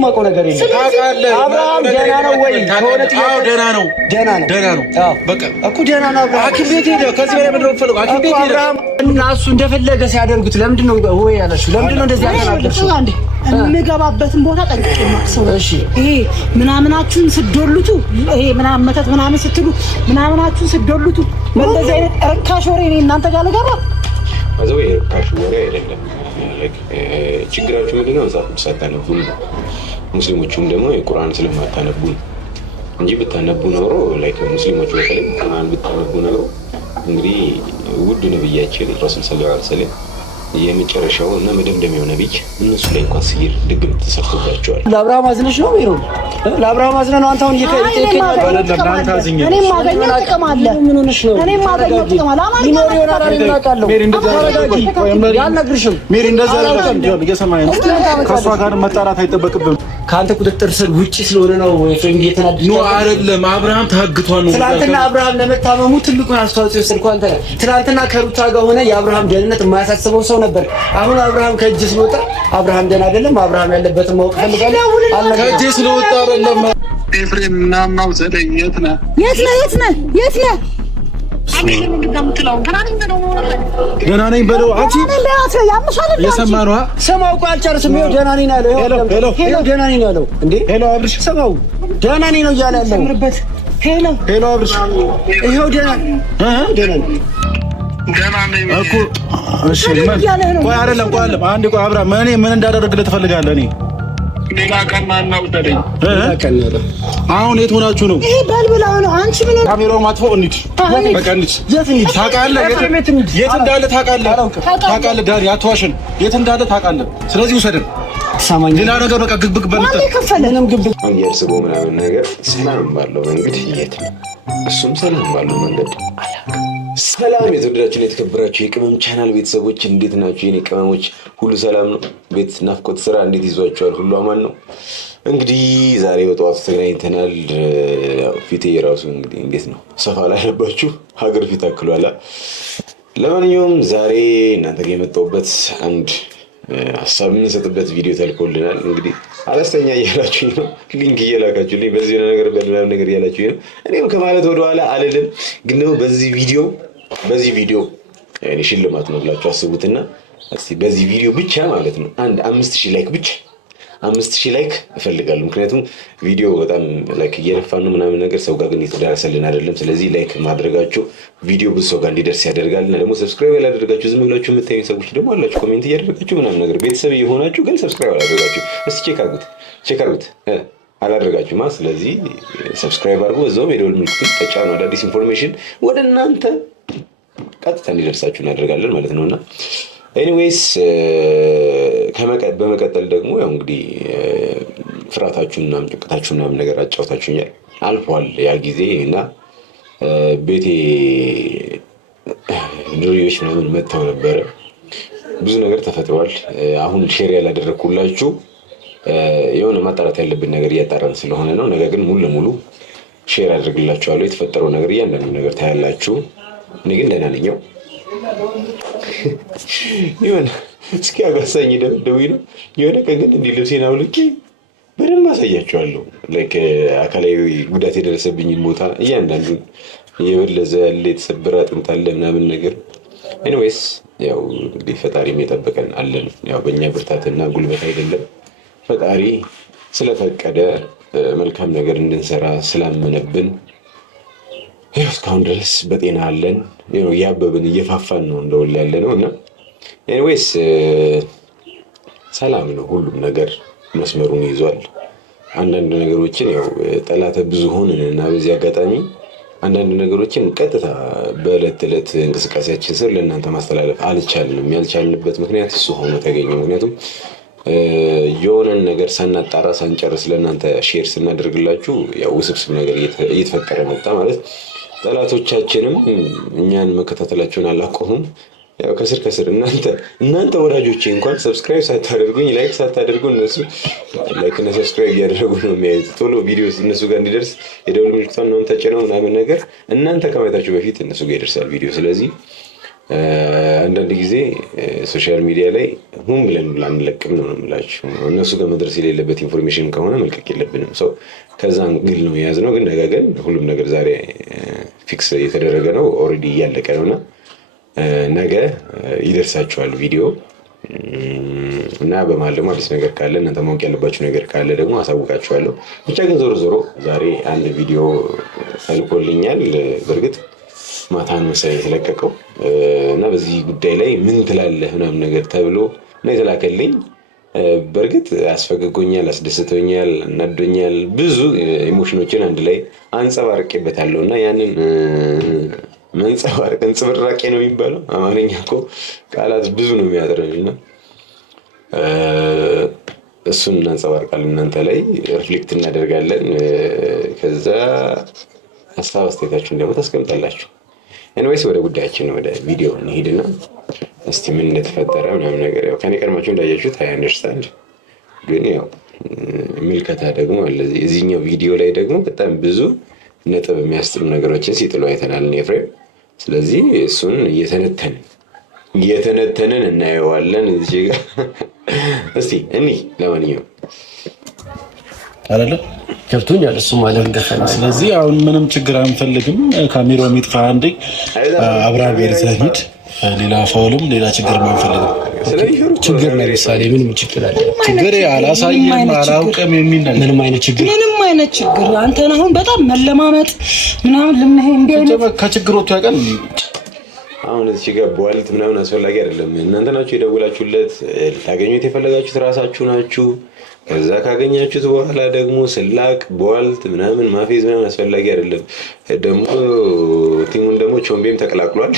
ማቆ ነገር የለም። አብርሃም ደህና ነው ወይ? ከሆነ ጥያቄ ደህና ነው። በቃ እኮ ደህና ነው። ሐኪም ቤት ሄደ። ከዚህ በላይ ምንድን ነው የምትፈልገው? ሐኪም ቤት ሄደ። አብርሃም እና እሱ እንደፈለገ ሲያደርጉት ለምንድን ነው ወይ ያለሽው? ለምንድን ነው እንደዚህ ያደረጋችሁ? እንገባበትን ቦታ ጠንቅቄ ማክሰው። እሺ ይሄ ምናምናችሁን ስዶሉቱ ይሄ ምናምን መተት ምናምን ስትሉ ምናምናችሁን ስዶሉቱ እንደዚህ አይነት ርካሽ ወሬ እኔ እናንተ ጋር ልገባ አዘው የርካሽ ወሬ አይደለም። ችግራችሁ ምንድነው? መጽሐፍ ቅዱስ አታነቡ ነው። ሙስሊሞቹም ደግሞ የቁርአን ስለማታነቡ እንጂ ብታነቡ ኖሮ ላይክ ሙስሊሞቹ በተለይ ቁርአን ብታነቡ ኖሮ እንግዲህ ውድ ነብያችን ረሱል ሰለላሁ ዐለይሂ ወሰለም የመጨረሻው እና መደምደሚያው ነብይ እነሱ ላይ እንኳን ሲር ድግም ተሰርቶባቸዋል። ለአብርሃም አዝነሽ ነው ቢሮ ለአብርሃም አዝነህ ነው አንተ አሁን አይደለም አንተ አዝኛ እኔ ማገኘው ጥቅም አለ። ምን ሆነሽ ነው? እኔ ማገኘው ጥቅም አለ። አማን ይኖር ይሆናል አይናቃለሁ። ሜሪ እንደዛ ያልነግርሽም ሜሪ እንደዛ አይደለም። እየሰማኸኝ ነው? ከእሷ ጋር መጣራት አይጠበቅብም። ከአንተ ቁጥጥር ስር ውጪ ስለሆነ ነው ፍሬንድ የተናደደ ነው አይደለም። አብርሃም ታግቷል ነው። ትናንትና አብርሃም ለመታመሙ ትልቁን አስተዋጽኦ የወሰድከው አንተ ነህ። ትናንትና ከሩታ ጋር ሆነ የአብርሃም ደህንነት የማያሳስበው ሰው ነበር። አሁን አብርሃም ከእጅ ስለወጣ አብርሃም ደህና አይደለም። አብርሃም ያለበትን ማወቅ ፈልጋለሁ። ከእጅ ስለወጣ አይደለም። ኤፍሬም ምናምን ዘደኝ የት ነህ? ደህና ነኝ በለው። አንቺ የሰማህ ነው። ስማው እኮ አልጨርስም። ይኸው ደህና ነኝ ያለው። ሄሎ ደህና ነኝ ያለው እንዴ? ሄሎ አብርሽ ስማው ደህና ነኝ ነው እያለ ያለው። ሄሎ አብርሽ ይኸው ደህና ነኝ እኮ። እሺ ቆይ አይደለም አንዴ ቆይ አብርሃም እኔ ምን እንዳደረግልህ ትፈልጋለህ? እኔ ሌላ ቀን ማናው ተደኝ አሁን የት ሆናችሁ ነው? ይሄ በልብላው ነው። አንቺ ምን ካሜራውን ማጥፎ እንሂድ። በቃ እንሂድ። ታውቃለህ የት እንዳለ ታውቃለህ። ዳኒ አትዋሽን። የት እንዳለ ታውቃለህ። ስለዚህ ውሰድን። ሌላ ነገር በቃ ግብግ በልተህ ከፈለንም ግብግ እያስቦ ምናምን ነገር ሰላም ባለው መንገድ የት ነው? እሱም ሰላም ባለው መንገድ አላውቅም። ሰላም የተወደዳችሁና የተከበራችሁ የቅመም ቻናል ቤተሰቦች እንዴት ናችሁ? የኔ ቅመሞች ሁሉ ሰላም ነው? ቤት ናፍቆት ስራ እንዴት ይዟችኋል? ሁሉ አማን ነው? እንግዲህ ዛሬ በጠዋቱ ተገናኝተናል። ፊቴ የራሱ እንግዲህ እንዴት ነው ሰፋ ላይ ያለባችሁ ሀገር ፊት አክሏላ። ለማንኛውም ዛሬ እናንተ ጋር የመጣሁበት አንድ ሀሳብ የምንሰጥበት ቪዲዮ ተልኮልናል። እንግዲህ አለስተኛ እያላችሁኝ ነው፣ ሊንክ እየላካችሁልኝ በዚህ ነገር በሌላም ነገር እያላችሁኝ ነው። እኔም ከማለት ወደኋላ አልልም። ግን ደግሞ በዚህ ቪዲዮ እኔ ሽልማት ነው ብላችሁ አስቡትና እስቲ በዚህ ቪዲዮ ብቻ ማለት ነው አንድ 5000 ላይክ ብቻ 5000 ላይክ እፈልጋለሁ። ምክንያቱም ቪዲዮ በጣም ላይክ እየለፋን ነው ምናምን ነገር ሰው ጋር ግን የተዳረሰልን አይደለም። ስለዚህ ላይክ ማድረጋችሁ ቪዲዮ ብዙ ሰው ጋር እንዲደርስ ያደርጋልና ደግሞ ሰብስክራይብ ያላደረጋችሁ ዝም ብላችሁ የምታዩ ሰዎች ደግሞ አላችሁ ኮሜንት እያደረጋችሁ ምናምን ነገር ቤተሰብ የሆናችሁ ግን ሰብስክራይብ አላደረጋችሁ እስቲ ቼክ አድርጉት አላደረጋችሁማ። ስለዚህ ሰብስክራይብ አድርጉ፣ እዛው የደወል ምልክቱን ተጫኑ። አዳዲስ ኢንፎርሜሽን ወደ እናንተ ቀጥታ እንዲደርሳችሁ እናደርጋለን ማለት ነውና ኤኒዌይስ በመቀጠል ደግሞ ያው እንግዲህ ፍራታችሁና ጭንቀታችሁና ምናምን ነገር አጫውታችሁኛል። አልፏል ያ ጊዜ እና ቤቴ ዱርዮች ምናምን መጥተው ነበረ። ብዙ ነገር ተፈጥሯል። አሁን ሼር ያላደረኩላችሁ የሆነ ማጣራት ያለብን ነገር እያጣራን ስለሆነ ነው። ነገር ግን ሙሉ ለሙሉ ሼር አድርግላችኋለሁ። የተፈጠረው ነገር እያንዳንዱ ነገር ታያላችሁ። እኔ ግን ደህና ነኝ። ይሁን እስኪ አጋሳኝ ደውይ ነው የሆነ ቀን ግን እንዲህ ልብሴን አውልቄ በደንብ አሳያችኋለሁ። ላይክ አካላዊ ጉዳት የደረሰብኝ ቦታ እያንዳንዱን የበለዘ ያለ የተሰበረ አጥንት አለ ምናምን ነገር። ኤኒዌይስ ያው እንግዲህ ፈጣሪ የጠበቀን አለን። ያው በእኛ ብርታትና ጉልበት አይደለም። ፈጣሪ ስለፈቀደ መልካም ነገር እንድንሰራ ስላመነብን ይኸው እስካሁን ድረስ በጤና አለን። ይኸው ያበብን እየፋፋን ነው እንደውል ያለ ነው እና ኤኒዌይስ ሰላም ነው። ሁሉም ነገር መስመሩን ይዟል። አንዳንድ ነገሮችን ያው ጠላተ ብዙ ሆነንና በዚህ አጋጣሚ አንዳንድ ነገሮችን ቀጥታ በዕለት ተዕለት እንቅስቃሴያችን ስር ለእናንተ ማስተላለፍ አልቻልንም። ያልቻልንበት ምክንያት እሱ ሆኖ ተገኘ። ምክንያቱም የሆነን ነገር ሳናጣራ ሳንጨርስ ለእናንተ ሼር ስናደርግላችሁ ያው ውስብስብ ነገር እየተፈጠረ መጣ ማለት ጠላቶቻችንም እኛን መከታተላቸውን አላቆሙም። ያው ከስር እናንተ ወዳጆቼ እንኳን ሰብስክራይብ ሳታደርጉኝ ላይክ ሳታደርጉ እነሱ ላይክ እና ሰብስክራይብ እያደረጉ ነው የሚያዩት። ቶሎ ቪዲዮ እነሱ ጋር እንዲደርስ የደወል ምልክቱን ነው ተጭነው ምናምን ነገር እናንተ ከማየታችሁ በፊት እነሱ ጋር ይደርሳል ቪዲዮ። ስለዚህ አንዳንድ ጊዜ ሶሻል ሚዲያ ላይ ሁን ብለን አንለቅም ነው የምላችሁ። እነሱ ጋር መድረስ የሌለበት ኢንፎርሜሽን ከሆነ መልቀቅ የለብንም። ሰው ከዛ እንግል ነው የያዝነው። ግን ደጋገን ሁሉም ነገር ዛሬ ፊክስ የተደረገ ነው፣ ኦልሬዲ እያለቀ ነውና ነገ ይደርሳችኋል ቪዲዮ እና በመሀል ደግሞ አዲስ ነገር ካለ እናንተ ማወቅ ያለባችሁ ነገር ካለ ደግሞ አሳውቃችኋለሁ። ብቻ ግን ዞሮ ዞሮ ዛሬ አንድ ቪዲዮ ተልኮልኛል። በእርግጥ ማታ ነው መሰለኝ የተለቀቀው እና በዚህ ጉዳይ ላይ ምን ትላለህ ምናምን ነገር ተብሎ ነው የተላከልኝ። በእርግጥ አስፈግጎኛል፣ አስደስቶኛል፣ እናዶኛል፣ ብዙ ኢሞሽኖችን አንድ ላይ አንጸባርቄበታለሁ እና ያንን መንጸባረቅ እንጽብራቄ ነው የሚባለው። አማርኛ እኮ ቃላት ብዙ ነው የሚያጥረን እና እሱን እናንጸባርቃለን፣ እናንተ ላይ ሪፍሌክት እናደርጋለን። ከዛ ሀሳብ አስተያየታችሁን ደግሞ ታስቀምጣላችሁ። ኤኒዌይስ ወደ ጉዳያችን ወደ ቪዲዮ እንሂድና እስቲ ምን እንደተፈጠረ ምናምን ነገር ያው ከኔ ቀድማችሁ እንዳያችሁት አይ አንደርስታንድ፣ ግን ያው ምልከታ ደግሞ አለ እዚህኛው ቪዲዮ ላይ ደግሞ በጣም ብዙ ነጥብ የሚያስጥሉ ነገሮችን ሲጥሉ አይተናል ኤፍሬም። ስለዚህ እሱን እየተነተንን እናየዋለን እዚህ ጋር እስቲ ለማንኛውም አይደለ ገብቶኛል። እሱ ማለት እንደፈና ስለዚህ አሁን ምንም ችግር አንፈልግም። ካሜራው የሚጥፋ አንዴ አብራር ቤርዘሂድ ሌላ ፋውልም ሌላ ችግር አንፈልግም። ችግር ነው ለምሳሌ ምንም ችግር አለ ችግር አላሳየም አላውቅም የሚል ነገር ምንም አይነት ችግር አንተን አሁን በጣም መለማመጥ ምናምን ለምን እንደ ከችግሮቹ ያቀል አሁን እዚህ ጋር በዋልት ምናምን አስፈላጊ አይደለም። እናንተ ናችሁ የደውላችሁለት፣ ልታገኙት የፈለጋችሁት ራሳችሁ ናችሁ። ከዛ ካገኛችሁት በኋላ ደግሞ ስላቅ በዋልት ምናምን ማፌዝ ምናምን አስፈላጊ አይደለም። ደግሞ ቲሙን ደግሞ ቾምቤም ተቀላቅሏል።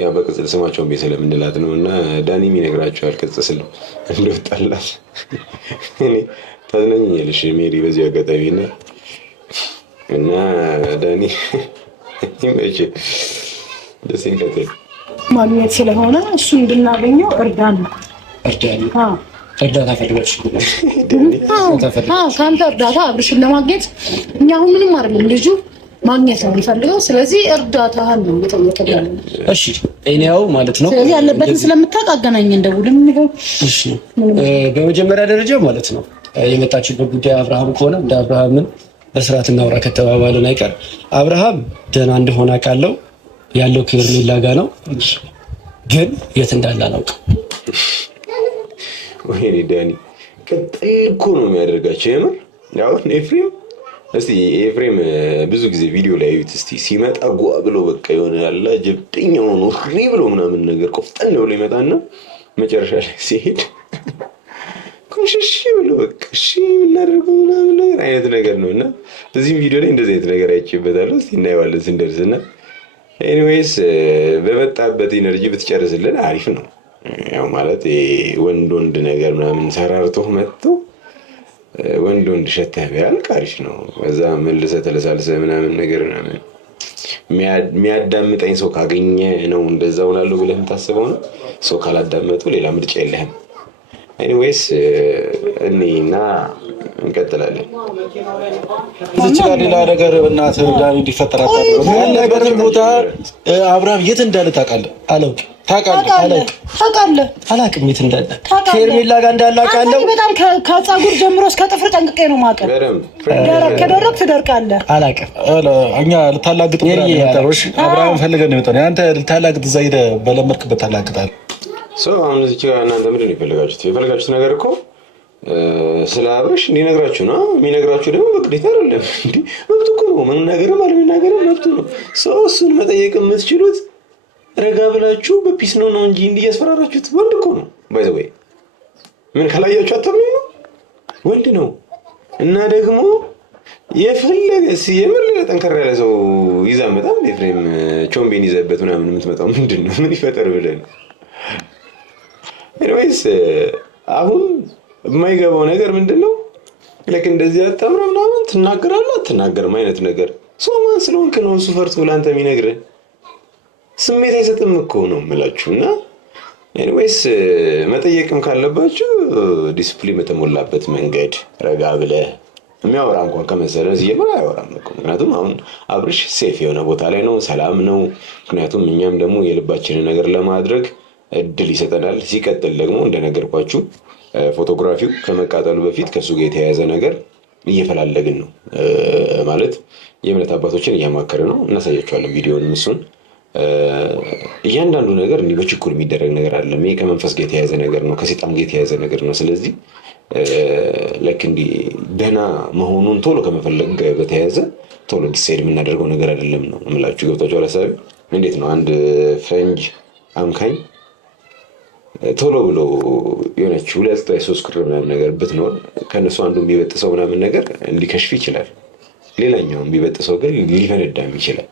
ያ በቅጽል ስማ ቾምቤ ስለምንላት ነው እና ዳኒም ይነግራችኋል ቅጽል ስም እንደወጣላት። እኔ ታዝናኛለሽ ሜሪ በዚህ አጋጣሚ እና ዳኒ ይመች ደስ ይንቀጥል ማግኘት ስለሆነ እሱ እንድናገኘው እርዳታ ፈልጋችሁ ከአንተ እርዳታ አብርሽን ለማግኘት እኛ አሁን ምንም አይደለም፣ ልጁ ማግኘት ነው የሚፈልገው። ስለዚህ እርዳታህን ነው የምጠይቀው። እሺ እኔው ማለት ነው። ስለዚህ ያለበትን ስለምታውቅ አገናኘን፣ ደውልም ይሁን። እሺ በመጀመሪያ ደረጃ ማለት ነው የመጣችበት ጉዳይ አብርሃም ከሆነ እንደ አብርሃምን በስርዓት እናውራ ከተባባልን አይቀር አብርሃም ደህና እንደሆነ አውቃለሁ። ያለው ክብር ሜላጋ ነው፣ ግን የት እንዳለ አላውቅም። ወይኔ ዳኒ ቅጥል እኮ ነው የሚያደርጋቸው የምር። አሁን ኤፍሬም እስቲ ኤፍሬም ብዙ ጊዜ ቪዲዮ ላይ አዩት እስቲ ሲመጣ ጓ ብሎ በቃ የሆነ ያለ ጀብደኛ ሆኖ ፍሪ ብሎ ምናምን ነገር ቆፍጠን ብሎ ይመጣና መጨረሻ ላይ ሲሄድ ኮሽሽ ብሎ በቃ እሺ የምናደርገው ምናምን ነገር አይነት ነገር ነው እና እዚህም ቪዲዮ ላይ እንደዚህ አይነት ነገር አይቼበታለሁ። እስቲ እናየዋለን ስንደርስና ኤኒዌይስ በመጣበት ኢነርጂ ብትጨርስልን አሪፍ ነው። ያው ማለት ወንድ ነገር ምናምን ሰራርቶ መጥቶ ወንድ ሸተህ ቢያልቅ አሪፍ ነው። ከዛ መልሰህ ተለሳልሰህ ምናምን ነገር ምናምን የሚያዳምጠኝ ሰው ካገኘ ነው እንደዛ ሆናለሁ ብለህ የምታስበው ነው። ሰው ካላዳመጡ ሌላ ምርጫ የለህም። ኤኒዌይስ እኔና እንቀጥላለን። እዚህ ጋር ሌላ ነገር በእናትህ ዳኒ እንዲፈጠር ያለበትን ቦታ አብርሃም የት እንዳለ ታውቃለህ? አላውቅም። አላውቅም የት እንዳለ ከሄርሜላ ጋር እንዳለ አውቃለሁ። በጣም ከፀጉር ጀምሮ እስከ ጥፍር ጠንቅቄ ነው የማውቀው። ከደረቅ ትደርቃለህ። አላውቅም። እኛ ልታላግጥ አብርሃም ፈልገን ነው የመጣነው። አንተ ልታላግጥ እዛ ሄደህ በለመድክበት ታላግጣለህ። አሁን እዚህ ጋር እናንተ ምንድን ነው የፈለጋችሁት ነገር እኮ ስለ አብርሽ እንዲነግራችሁ ነው። የሚነግራችሁ ደግሞ በግዴታ አይደለም እንዴ፣ መብቱ እኮ ነው። መናገርም አለመናገርም መብቱ ነው። እሱን መጠየቅ የምትችሉት ረጋ ብላችሁ በፒስ ነው እንጂ እንዲህ እያስፈራራችሁት ወንድ እኮ ነው። ባይ ዘ ወይ ምን ካላያችሁ አታምኑ ነው፣ ወንድ ነው። እና ደግሞ የፈለገ የምር ጠንከር ያለ ሰው ይዛ በጣም ኤፍሬም ቾምቤን ይዘበት ምናምን የምትመጣው ምንድን ነው? ምን ይፈጠር ብለን ኤኒዌይስ አሁን የማይገባው ነገር ምንድነው? ልክ እንደዚህ አታምራ ምናምን ትናገራለህ አትናገርም አይነት ነገር። ሰው ማን ስለሆንክ ነው እሱ ፈርቶ ለአንተ የሚነግርህ? ስሜት አይሰጥም እኮ ነው የምላችሁና ኤኒዌይስ መጠየቅም ካለባችሁ ዲስፕሊን በተሞላበት መንገድ ረጋ ብለህ የሚያወራ እንኳን ከመሰለ እዚህ ብሎ አያወራም እኮ። ምክንያቱም አሁን አብርሽ ሴፍ የሆነ ቦታ ላይ ነው፣ ሰላም ነው። ምክንያቱም እኛም ደግሞ የልባችንን ነገር ለማድረግ እድል ይሰጠናል። ሲቀጥል ደግሞ እንደነገርኳችሁ ፎቶግራፊው ከመቃጠሉ በፊት ከሱ ጋር የተያያዘ ነገር እየፈላለግን ነው ማለት የእምነት አባቶችን እያማከረ ነው። እናሳያቸዋለን ቪዲዮንም እሱን እያንዳንዱ ነገር እንዲህ በችኩል የሚደረግ ነገር አይደለም። ይሄ ከመንፈስ ጋር የተያያዘ ነገር ነው፣ ከሴጣን ጋር የተያያዘ ነገር ነው። ስለዚህ ልክ እንዲህ ደህና መሆኑን ቶሎ ከመፈለግ በተያያዘ ቶሎ ዲሳይድ የምናደርገው ነገር አይደለም ነው የምላችሁ። ገብታችኋል ሀሳቤ? እንዴት ነው አንድ ፈንጅ አምካኝ ቶሎ ብሎ የሆነች 2-3 ቁጥር ምናምን ነገር ብትኖር ከእነሱ አንዱ ቢበጥሰው ምናምን ነገር ሊከሽፍ ይችላል። ሌላኛውን ቢበጥሰው ግን ሊፈነዳም ይችላል።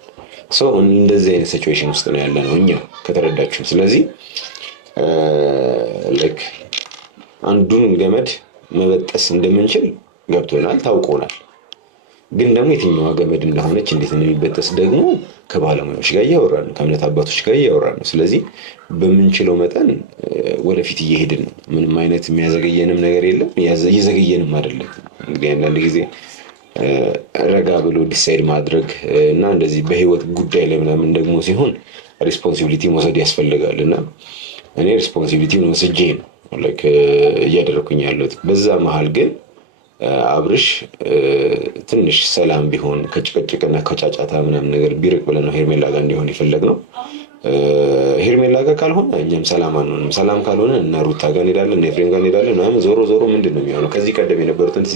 ሰው እንደዚህ አይነት ሲቹዌሽን ውስጥ ነው ያለ ነው እኛ ከተረዳችሁ። ስለዚህ ልክ አንዱን ገመድ መበጠስ እንደምንችል ገብቶናል፣ ታውቆናል። ግን ደግሞ የትኛዋ ገመድ እንደሆነች እንዴት እንደሚበጠስ ደግሞ ከባለሙያዎች ጋር እያወራን ነው፣ ከእምነት አባቶች ጋር እያወራን ነው። ስለዚህ በምንችለው መጠን ወደፊት እየሄድን ነው። ምንም አይነት የሚያዘገየንም ነገር የለም፣ እየዘገየንም አይደለም። እንግዲህ አንዳንድ ጊዜ ረጋ ብሎ ዲሳይድ ማድረግ እና እንደዚህ በህይወት ጉዳይ ላይ ምናምን ደግሞ ሲሆን ሪስፖንሲቢሊቲ መውሰድ ያስፈልጋል። እና እኔ ሪስፖንሲቢሊቲውን ወስጄ ነው እያደረኩኝ ያለሁት። በዛ መሀል ግን አብርሽ ትንሽ ሰላም ቢሆን ከጭቅጭቅና ከጫጫታ ምናምን ነገር ቢርቅ ብለን ነው ሄርሜላ ጋር እንዲሆን የፈለግነው። ሄርሜላ ጋር ካልሆነ እኛም ሰላም አንሆንም። ሰላም ካልሆነ እና ሩታ ጋር እንሄዳለን፣ እና ኤፍሬም ጋር እንሄዳለን ምናምን። ዞሮ ዞሮ ምንድን ነው የሚሆነው? ከዚህ ቀደም የነበሩትን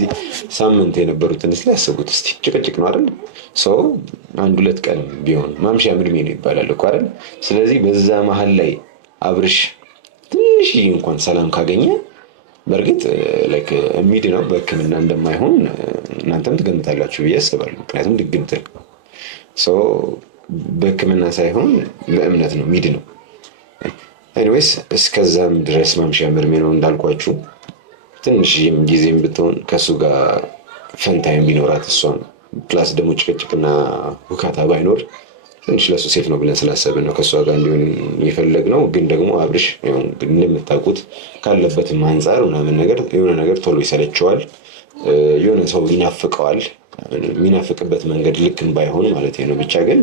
ሳምንት የነበሩትን ያስቡት እስቲ። ጭቅጭቅ ነው አይደል? ሰው 1-2 ቀን ቢሆን ማምሻ እድሜ ነው ይባላል እኮ አይደል? ስለዚህ በዛ መሀል ላይ አብርሽ ትንሽ እንኳን ሰላም ካገኘ በእርግጥ ላይክ ሚድ ነው በሕክምና እንደማይሆን እናንተም ትገምታላችሁ ብዬ አስባለሁ። ምክንያቱም ድግምት ሰው በሕክምና ሳይሆን በእምነት ነው፣ ሚድ ነው። ኤኒዌይስ እስከዛም ድረስ ማምሻ እድሜ ነው እንዳልኳችሁ። ትንሽ ጊዜም ብትሆን ከእሱ ጋር ፈንታይም ቢኖራት እሷን ፕላስ ደግሞ ጭቅጭቅና ውካታ ባይኖር ትንሽ ለሱ ሴፍ ነው ብለን ስላሰብን ነው ከእሷ ጋር እንዲሆን የፈለግነው። ግን ደግሞ አብርሽ እንደምታውቁት ካለበትም አንጻር ምናምን ነገር የሆነ ነገር ቶሎ ይሰለቸዋል፣ የሆነ ሰው ይናፍቀዋል። የሚናፍቅበት መንገድ ልክም ባይሆን ማለት ነው። ብቻ ግን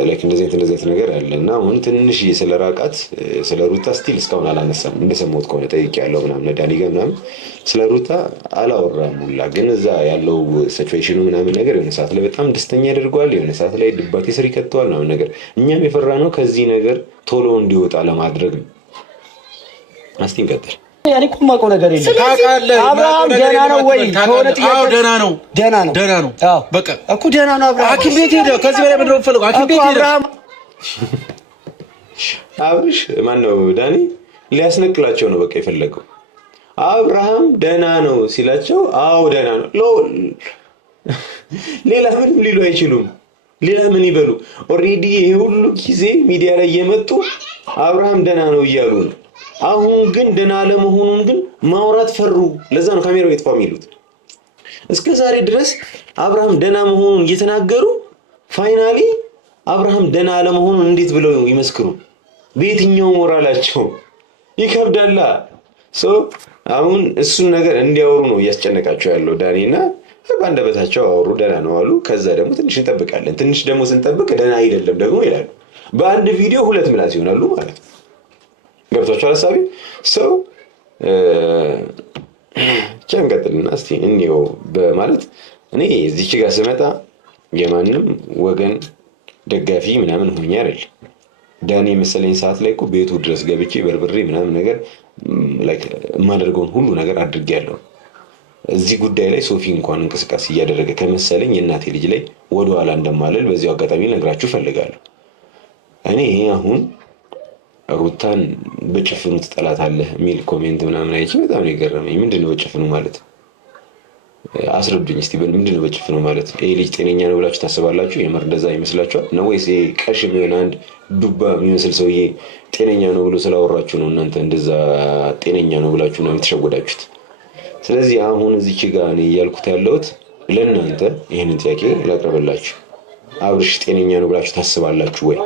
ላይክ እንደዚህ አይነት ነገር አለ እና አሁን ትንሽ ስለራቃት ስለ ሩታ ስቲል እስካሁን አላነሳም። እንደሰማሁት ከሆነ ጠይቄያለሁ ምናምን ዳኒ ጋር ምናምን ስለ ሩታ አላወራም ሁላ። ግን እዛ ያለው ሲቹዌሽኑ ምናምን ነገር የሆነ ሰዓት ላይ በጣም ደስተኛ ያደርገዋል፣ የሆነ ሰዓት ላይ ድባቴ ስር ይከተዋል ምናምን ነገር። እኛም የፈራነው ከዚህ ነገር ቶሎ እንዲወጣ ለማድረግ ነው። እስቲ እንቀጥል። ያኔ እኮ የማውቀው ነገር የለም። ታውቃለህ አብርሃም ደህና ነው ወይ? ከሆነ ጥያቄ ደህና ነው። አዎ በቃ እኮ ደህና ነው። አብርሃም ሐኪም ቤት ሄደ። ከዚህ በላይ ምንድን ነው የምትፈልገው? ሐኪም ቤት ሄደ። አብርሃም አብርሽ ማነው ዳኒ ሊያስነቅላቸው ነው በቃ የፈለገው። አብርሃም ደህና ነው ሲላቸው አዎ ደህና ነው። ሌላ ምንም ሊሉ አይችሉም። ሌላ ምን ይበሉ? ኦልሬዲ ይሄ ሁሉ ጊዜ ሚዲያ ላይ እየመጡ አብርሃም ደህና ነው እያሉ ነው። አሁን ግን ደህና ለመሆኑን ግን ማውራት ፈሩ። ለዛ ነው ካሜራው ይጥፋ የሚሉት። እስከ ዛሬ ድረስ አብርሃም ደህና መሆኑን እየተናገሩ ፋይናሊ አብርሃም ደህና ለመሆኑን እንዴት ብለው ይመስክሩ? በየትኛው ሞራላቸው? ይከብዳላ። አሁን እሱን ነገር እንዲያወሩ ነው እያስጨነቃቸው ያለው ዳኒና በአንደበታቸው አወሩ፣ ደህና ነው አሉ። ከዛ ደግሞ ትንሽ እንጠብቃለን። ትንሽ ደግሞ ስንጠብቅ ደህና አይደለም ደግሞ ይላሉ። በአንድ ቪዲዮ 2 ምላስ ይሆናሉ ማለት ነው። ገብቷቸው ሀሳቢ ሰው ጨንቀጥልና እስቲ እንየው በማለት እኔ እዚች ጋር ስመጣ የማንም ወገን ደጋፊ ምናምን ሆኜ አይደል። ዳኒ መሰለኝ ሰዓት ላይ እኮ ቤቱ ድረስ ገብቼ በርብሬ ምናምን ነገር ላይክ የማደርገውን ሁሉ ነገር አድርጌያለሁ። እዚህ ጉዳይ ላይ ሶፊ እንኳን እንቅስቃሴ እያደረገ ከመሰለኝ የእናቴ ልጅ ላይ ወደኋላ እንደማለል በዚሁ አጋጣሚ ነግራችሁ ፈልጋለሁ። እኔ አሁን ሩታን በጭፍኑ ትጠላታለህ የሚል ኮሜንት ምናምን አይቼ በጣም ነው የገረመኝ። ምንድነው በጭፍኑ ማለት? አስረዱኝ እስቲ። ምንድነው በጭፍኑ ማለት? ይሄ ልጅ ጤነኛ ነው ብላችሁ ታስባላችሁ? የምር እንደዛ ይመስላችኋል ነው ወይስ ይሄ ቀሽም የሆነ አንድ ዱባ የሚመስል ሰውዬ ጤነኛ ነው ብሎ ስላወራችሁ ነው እናንተ እንደዛ ጤነኛ ነው ብላችሁ ነው የምትሸወዳችሁት? ስለዚህ አሁን እዚች ጋር እኔ እያልኩት ያለሁት ለእናንተ ይህንን ጥያቄ ላቅርብላችሁ። አብርሽ ጤነኛ ነው ብላችሁ ታስባላችሁ ወይ?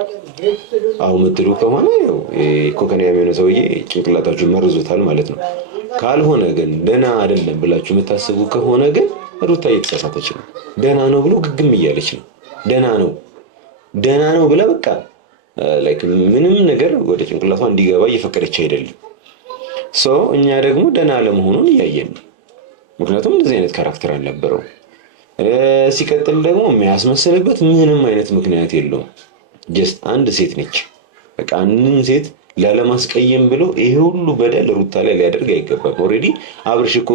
አሁን ምትሉ ከሆነ ያው ኮከኒያ የሚሆነ ሰውዬ ጭንቅላታችሁ መርዞታል ማለት ነው። ካልሆነ ግን ደህና አይደለም ብላችሁ የምታስቡ ከሆነ ግን ሩታ እየተሳሳተች ነው። ደህና ነው ብሎ ግግም እያለች ነው። ደህና ነው ብላ በቃ ላይክ ምንም ነገር ወደ ጭንቅላቷ እንዲገባ እየፈቀደች አይደለም። እኛ ደግሞ ደህና ለመሆኑን እያየን ነው። ምክንያቱም እንደዚህ አይነት ካራክተር አልነበረው። ሲቀጥል ደግሞ የሚያስመስልበት ምንም አይነት ምክንያት የለውም። ጀስት አንድ ሴት ነች። በቃ አንድን ሴት ላለማስቀየም ብሎ ይሄ ሁሉ በደል ሩታ ላይ ሊያደርግ አይገባም። ኦልሬዲ አብርሽ እኮ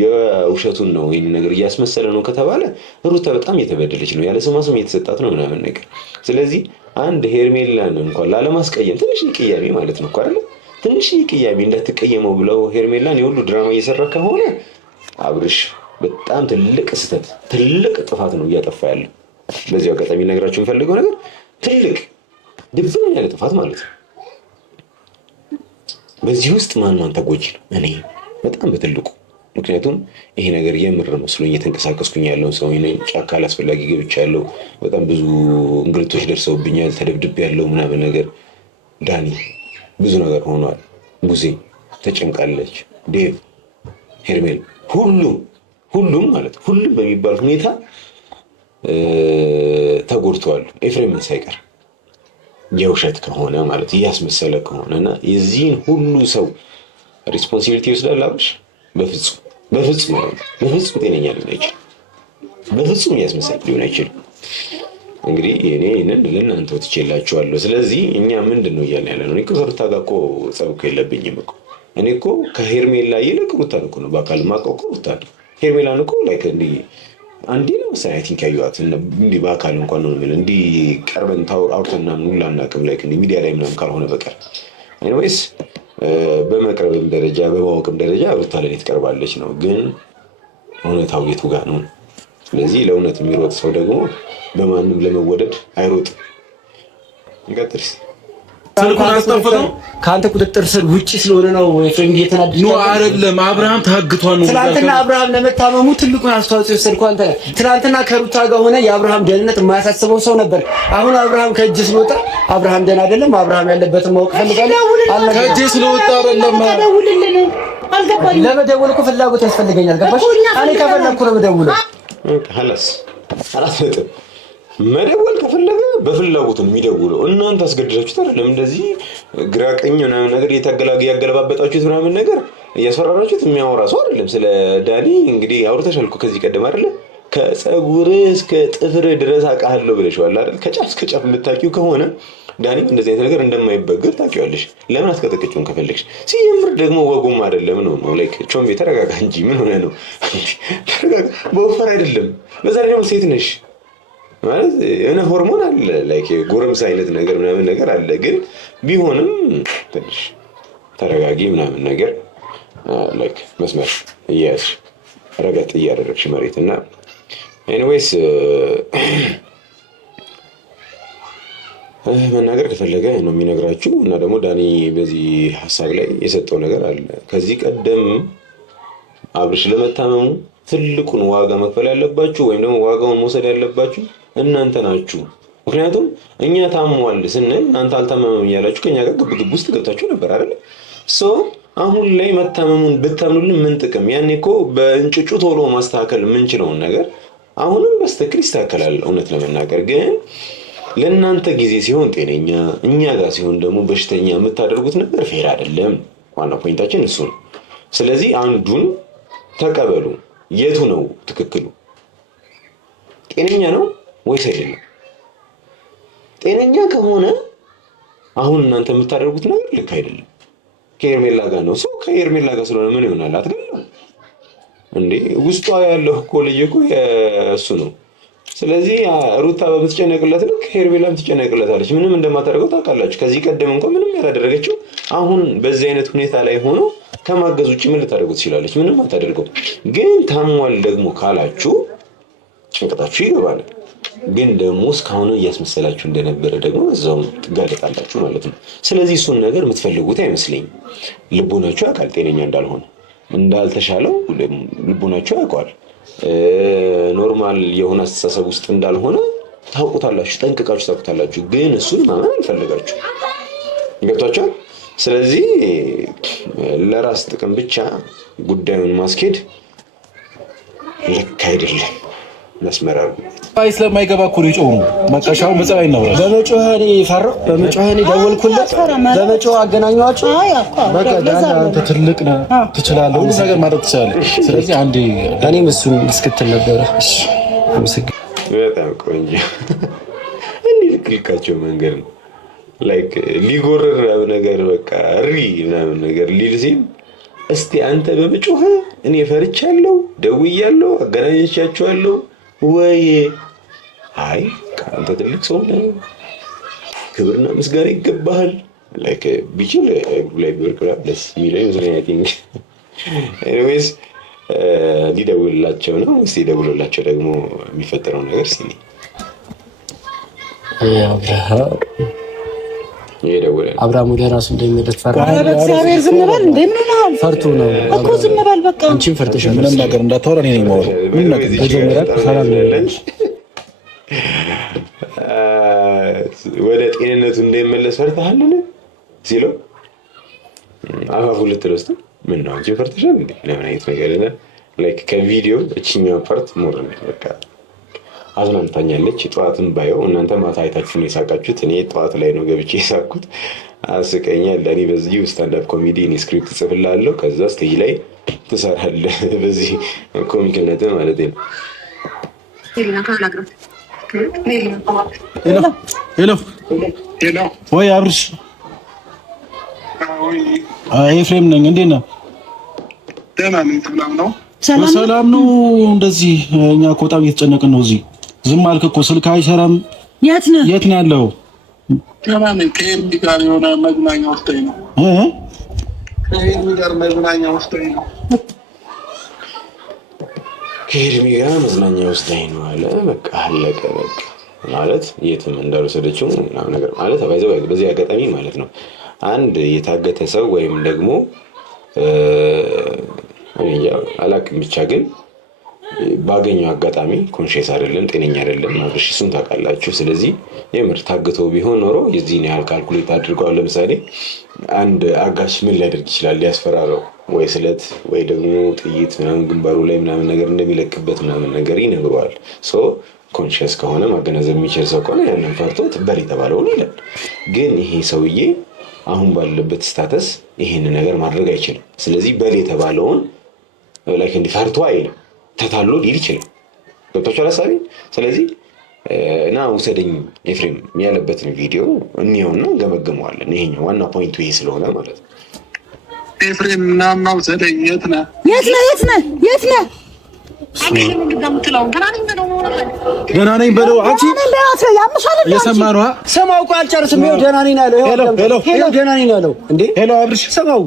የውሸቱን ነው ይሄን ነገር እያስመሰለ ነው ከተባለ ሩታ በጣም እየተበደለች ነው፣ ያለ ስሟ ስም እየተሰጣት ነው ምናምን ነገር። ስለዚህ አንድ ሄርሜላን እንኳን ላለማስቀየም ትንሽ ቅያሜ ማለት ነው እኮ አይደል? ትንሽ ቅያሜ እንዳትቀየመው ብለው ሄርሜላን የሁሉ ድራማ እየሰራ ከሆነ አብርሽ በጣም ትልቅ ስህተት፣ ትልቅ ጥፋት ነው እያጠፋ ያለው። በዚህ አጋጣሚ ልነግራችሁ የምፈልገው ነገር ትልቅ ድብን ያለ ጥፋት ማለት ነው። በዚህ ውስጥ ማን ተጎጂ ነው? እኔ በጣም በትልቁ። ምክንያቱም ይሄ ነገር የምር መስሎኝ እየተንቀሳቀስኩኝ ያለውን ሰው ነኝ። ጫካ አላስፈላጊ ገብቻለሁ። በጣም ብዙ እንግልቶች ደርሰውብኛል። ተደብድቤ ያለው ምናምን ነገር። ዳኒ ብዙ ነገር ሆኗል። ቡዜ ተጨንቃለች። ዴቭ፣ ሄርሜል፣ ሁሉም ማለት ሁሉም በሚባል ሁኔታ ተጎድተዋል። ኤፍሬምን ሳይቀር የውሸት ከሆነ ማለት እያስመሰለ ከሆነና የዚህን ሁሉ ሰው ሪስፖንሲቢሊቲ ይወስዳል አብርሽ? በፍጹም ጤነኛ ሊሆን አይችልም። በፍጹም እያስመሰለ ሊሆን አይችልም። እንግዲህ እኔ ይህንን ለእናንተ ትቼላችኋለሁ። ስለዚህ እኛ ምንድን ነው እያልን ያለ ነው? እኔ እኮ ከሩታ ጋር እኮ ጸብ እኮ የለብኝም እኮ። እኔ እኮ ከሄርሜላ ይልቅ ሩታን እኮ ነው በአካል የማውቀው እኮ ሩታን። ሄርሜላን እኮ ላይክ እንዲህ አንዴ ነው መሰለኝ አይ ቲንክ ያዩዋት እንዲህ በአካል እንኳን ነው የምልህ እንዲህ ቀርበን አውርተን ምናምን ሁላ አናውቅም። ላይክ እንዲህ ሚዲያ ላይ ምናምን ካልሆነ በቀር ኤኒዌይስ በመቅረብም ደረጃ በማወቅም ደረጃ ሩታ ለኔ ትቀርባለች ነው። ግን እውነታው የቱ ጋር ነው? ስለዚህ ለእውነት የሚሮጥ ሰው ደግሞ በማንም ለመወደድ አይሮጥም። እንቀጥልስ ስልኩን አስጠፍተው ከአንተ ቁጥጥር ስር ውጪ ስለሆነ ነው ኤፍሬም እየተናደደ ነው አይደለም። አብርሃም ታግቷል ነው። ትናንትና አብርሃም ለመታመሙ ትልቁን አስተዋጽኦ የወሰድከው አንተ ነህ። ትናንትና ከሩታ ጋር ሆነ የአብርሃም ደህንነት የማያሳስበው ሰው ነበር። አሁን አብርሃም ከእጅ ስለወጣ አብርሃም ደህና አይደለም። አብርሃም ያለበትን ማወቅ ፈልጋለሁ። ከእጅ ስለወጣ አይደለም። አልገባኝም። ለመደወል እኮ ፍላጎት ያስፈልገኛል። ገባሽ? እኔ ከፈለኩ ነው የምደውለው። ሀላስ መደወል ከፈለገ በፍላጎት ነው የሚደውለው። እናንተ አስገድዳችሁት አይደለም። እንደዚህ ግራ ቀኝ ምናምን ነገር እያገለባበጣችሁት ምናምን ነገር እያስፈራራችሁት የሚያወራ ሰው አይደለም። ስለ ዳኒ እንግዲህ አውርተሻል እኮ ከዚህ ቀደም አይደለ? ከፀጉር እስከ ጥፍር ድረስ አውቃለሁ ብለሽዋል አይደል? ከጫፍ እስከ ጫፍ የምታውቂው ከሆነ ዳኒ እንደዚህ አይነት ነገር እንደማይበገር ታውቂዋለሽ። ለምን አስቀጠቀጭውን ከፈለግሽ? ሲጀምር ደግሞ ወጉም አይደለም ነው ላይክ ቾምቤ ተረጋጋ እንጂ ምን ሆነ ነው? ተረጋጋ። በወፈር አይደለም። በዛ ላይ ደግሞ ሴት ነሽ ማለት የሆነ ሆርሞን አለ ላይክ ጎረምሳ አይነት ነገር ምናምን ነገር አለ። ግን ቢሆንም ትንሽ ተረጋጊ ምናምን ነገር ላይክ መስመር እያያዝሽ ረገጥ እያደረግሽ መሬት እና ኤኒዌይስ መናገር ከፈለገ ነው የሚነግራችሁ። እና ደግሞ ዳኒ በዚህ ሀሳብ ላይ የሰጠው ነገር አለ። ከዚህ ቀደም አብርሽ ለመታመሙ ትልቁን ዋጋ መክፈል ያለባችሁ ወይም ደግሞ ዋጋውን መውሰድ ያለባችሁ እናንተ ናችሁ። ምክንያቱም እኛ ታሟል ስንል እናንተ አልታመመም እያላችሁ ከኛ ጋር ግብግብ ውስጥ ገብታችሁ ነበር አይደል? አሁን ላይ መታመሙን ብታምኑልን ምን ጥቅም? ያኔ እኮ በእንጭጩ ቶሎ ማስተካከል የምንችለውን ነገር አሁንም በስተክል ይስተካከላል። እውነት ለመናገር ግን ለእናንተ ጊዜ ሲሆን ጤነኛ፣ እኛ ጋር ሲሆን ደግሞ በሽተኛ የምታደርጉት ነገር ፌር አይደለም። ዋና ፖይንታችን እሱ ነው። ስለዚህ አንዱን ተቀበሉ። የቱ ነው ትክክሉ? ጤነኛ ነው ወይስ አይደለም? ጤነኛ ከሆነ አሁን እናንተ የምታደርጉት ነገር ልክ አይደለም። ከሄርሜላ ጋር ነው ሰው ከሄርሜላ ጋር ስለሆነ ምን ይሆናል? አትገለም እንዴ? ውስጧ ያለው እኮ ልጅ እኮ እሱ ነው። ስለዚህ ሩታ በምትጨነቅለት ልክ ሄርሜላም ትጨነቅለታለች። ምንም እንደማታደርገው ታውቃላችሁ። ከዚህ ቀደም እንኳን ምንም ያላደረገችው አሁን በዚህ አይነት ሁኔታ ላይ ሆኖ ከማገዝ ውጭ ምን ልታደርጉ ትችላለች? ምንም አታደርገው። ግን ታሟል ደግሞ ካላችሁ ጭንቀታችሁ ይገባል። ግን ደግሞ እስካሁን እያስመሰላችሁ እንደነበረ ደግሞ እዛው ትጋለጣላችሁ ማለት ነው። ስለዚህ እሱን ነገር የምትፈልጉት አይመስለኝም። ልቦናችሁ ያውቃል ጤነኛ እንዳልሆነ እንዳልተሻለው ልቦናችሁ ያውቀዋል። ኖርማል የሆነ አስተሳሰብ ውስጥ እንዳልሆነ ታውቁታላችሁ፣ ጠንቅቃችሁ ታውቁታላችሁ። ግን እሱን ማመን አልፈልጋችሁ። ገብቷችኋል? ስለዚህ ለራስ ጥቅም ብቻ ጉዳዩን ማስኬድ ልክ አይደለም። መስመራሩ አይ ስለማይገባ እኮ ነው የጮኸው። መቀሻው መጻይ ነው። በመጮኸኔ ፈራሁ። በመጮኸኔ ደወልኩለት። በመጮህ አገናኘኋቸው። በቃ አንተ ትልቅ ነህ፣ ትችላለህ፣ ሁሉ ነገር ማድረግ ትችላለህ። ስለዚህ አንዴ እኔም እሱን እስክትል ነበረ። በጣም ቆንጆ እንዲህ ልክልካቸው መንገድ ነው ላይክ ሊጎረር ነገር በቃ ሪ ምናምን ነገር ሊል ሲል እስቲ አንተ በመጮህ እኔ ፈርቻለሁ፣ ደውያለሁ፣ አገናኝቻቸዋለሁ ወይ አይ አንተ ትልቅ ሰው ነህ፣ ክብርና ምስጋና ይገባሃል። ላይክ ቢችል ላይ ቢወርቅ ደስ የሚለው ይመስለኛል። ኤኒዌይስ ሊደውልላቸው ነው። እስቲ ደውልላቸው ደግሞ የሚፈጠረው ነገር ሲኒ አብርሃም ወደ ራሱ እንደሚመለስ ፈራ። በእግዚአብሔር ዝም በል እንዴ! ምን ነው ፈርቶ ነው እኮ ዝም በል በቃ። አንቺም ፈርተሻል። ምንም ነገር እንዳታወራ እኔ ነኝ የማወራው። ምን ነገር መጀመሪያ ሰላም ነው ወደ ጤንነቱ እንደሚመለስ ፈርተሃልን ሲለው አፋፉ ልትለስተ ምን ነው አንቺ ፈርተሻል እንዴ? ለምን አይነት ነገር ነው ላይክ ከቪዲዮ እቺኛው ፓርት ሞር ነው በቃ አዝናንታኛለች። ጠዋትም ባየው እናንተ ማታ አይታችሁ ነው የሳቃችሁት። እኔ ጠዋት ላይ ነው ገብቼ የሳቅኩት። አስቀኛል። ለኔ በዚህ ስታንድ አፕ ኮሜዲ እኔ ስክሪፕት ጽፍላለሁ፣ ከዛ ስቴጅ ላይ ትሰራለህ። በዚህ ኮሚክነት ማለት ነው። ሄሎ ወይ አብርሽ፣ ኤፍሬም ነኝ። እንዴት ነህ? ደህና ነኝ። ሰላም ነው? ሰላም ነው። እንደዚህ እኛ እኮ በጣም እየተጨነቅን ነው። እዚህ ዝም አልክ እኮ ስልክ አይሰራም። የት ነህ ያለው? ደህና ነኝ። ከኤርሚ ጋር የሆነ መዝናኛ ወስደኝ ነው። ከኤርሚ ጋር መዝናኛ ወስደኝ ነው። ከኤርሚ ጋር መዝናኛ ወስደኝ ነው አለ። በቃ አለቀ። በቃ ማለት የትም እንዳልወሰደችው ምናምን ነገር ማለት አባይዘው በዚህ አጋጣሚ ማለት ነው አንድ የታገተ ሰው ወይም ደግሞ አላቅም ብቻ ግን ባገኘው አጋጣሚ ኮንሽስ አይደለም፣ ጤነኛ አይደለም ማለት እሱን ታውቃላችሁ። ስለዚህ የምር ታግተው ቢሆን ኖሮ የዚህን ያህል ካልኩሌት አድርገዋል። ለምሳሌ አንድ አጋሽ ምን ሊያደርግ ይችላል? ሊያስፈራረው ወይ ስለት ወይ ደግሞ ጥይት ምናምን ግንባሩ ላይ ምናምን ነገር እንደሚለቅበት ምናምን ነገር ይነግረዋል። ሶ ኮንሽስ ከሆነ ማገናዘብ የሚችል ሰው ከሆነ ያንን ፈርቶት በል የተባለውን ይላል። ግን ይሄ ሰውዬ አሁን ባለበት ስታተስ ይሄንን ነገር ማድረግ አይችልም። ስለዚህ በል የተባለውን ላይክ እንዲፈርቶ አይልም፣ ተታሎ ሊል ይችላል። ገብታችኋል ሀሳቤ? ስለዚህ እና ውሰደኝ ኤፍሬም ያለበትን ቪዲዮ እንየውና ገመገመዋለን። ይሄኛው ዋና ፖይንቱ ይሄ ስለሆነ ማለት ነው። ኤፍሬም ናና ውሰደኝ። የት ነህ? ደህና ነኝ በለው። አንቺ እየሰማህ ነው? ሰማው እኮ አልጨርስም። ይኸው ደህና ነኝ አለው። ሄሎ ደህና ነኝ አለው። እንዴ ሄሎ አብርሽ፣ ሰማው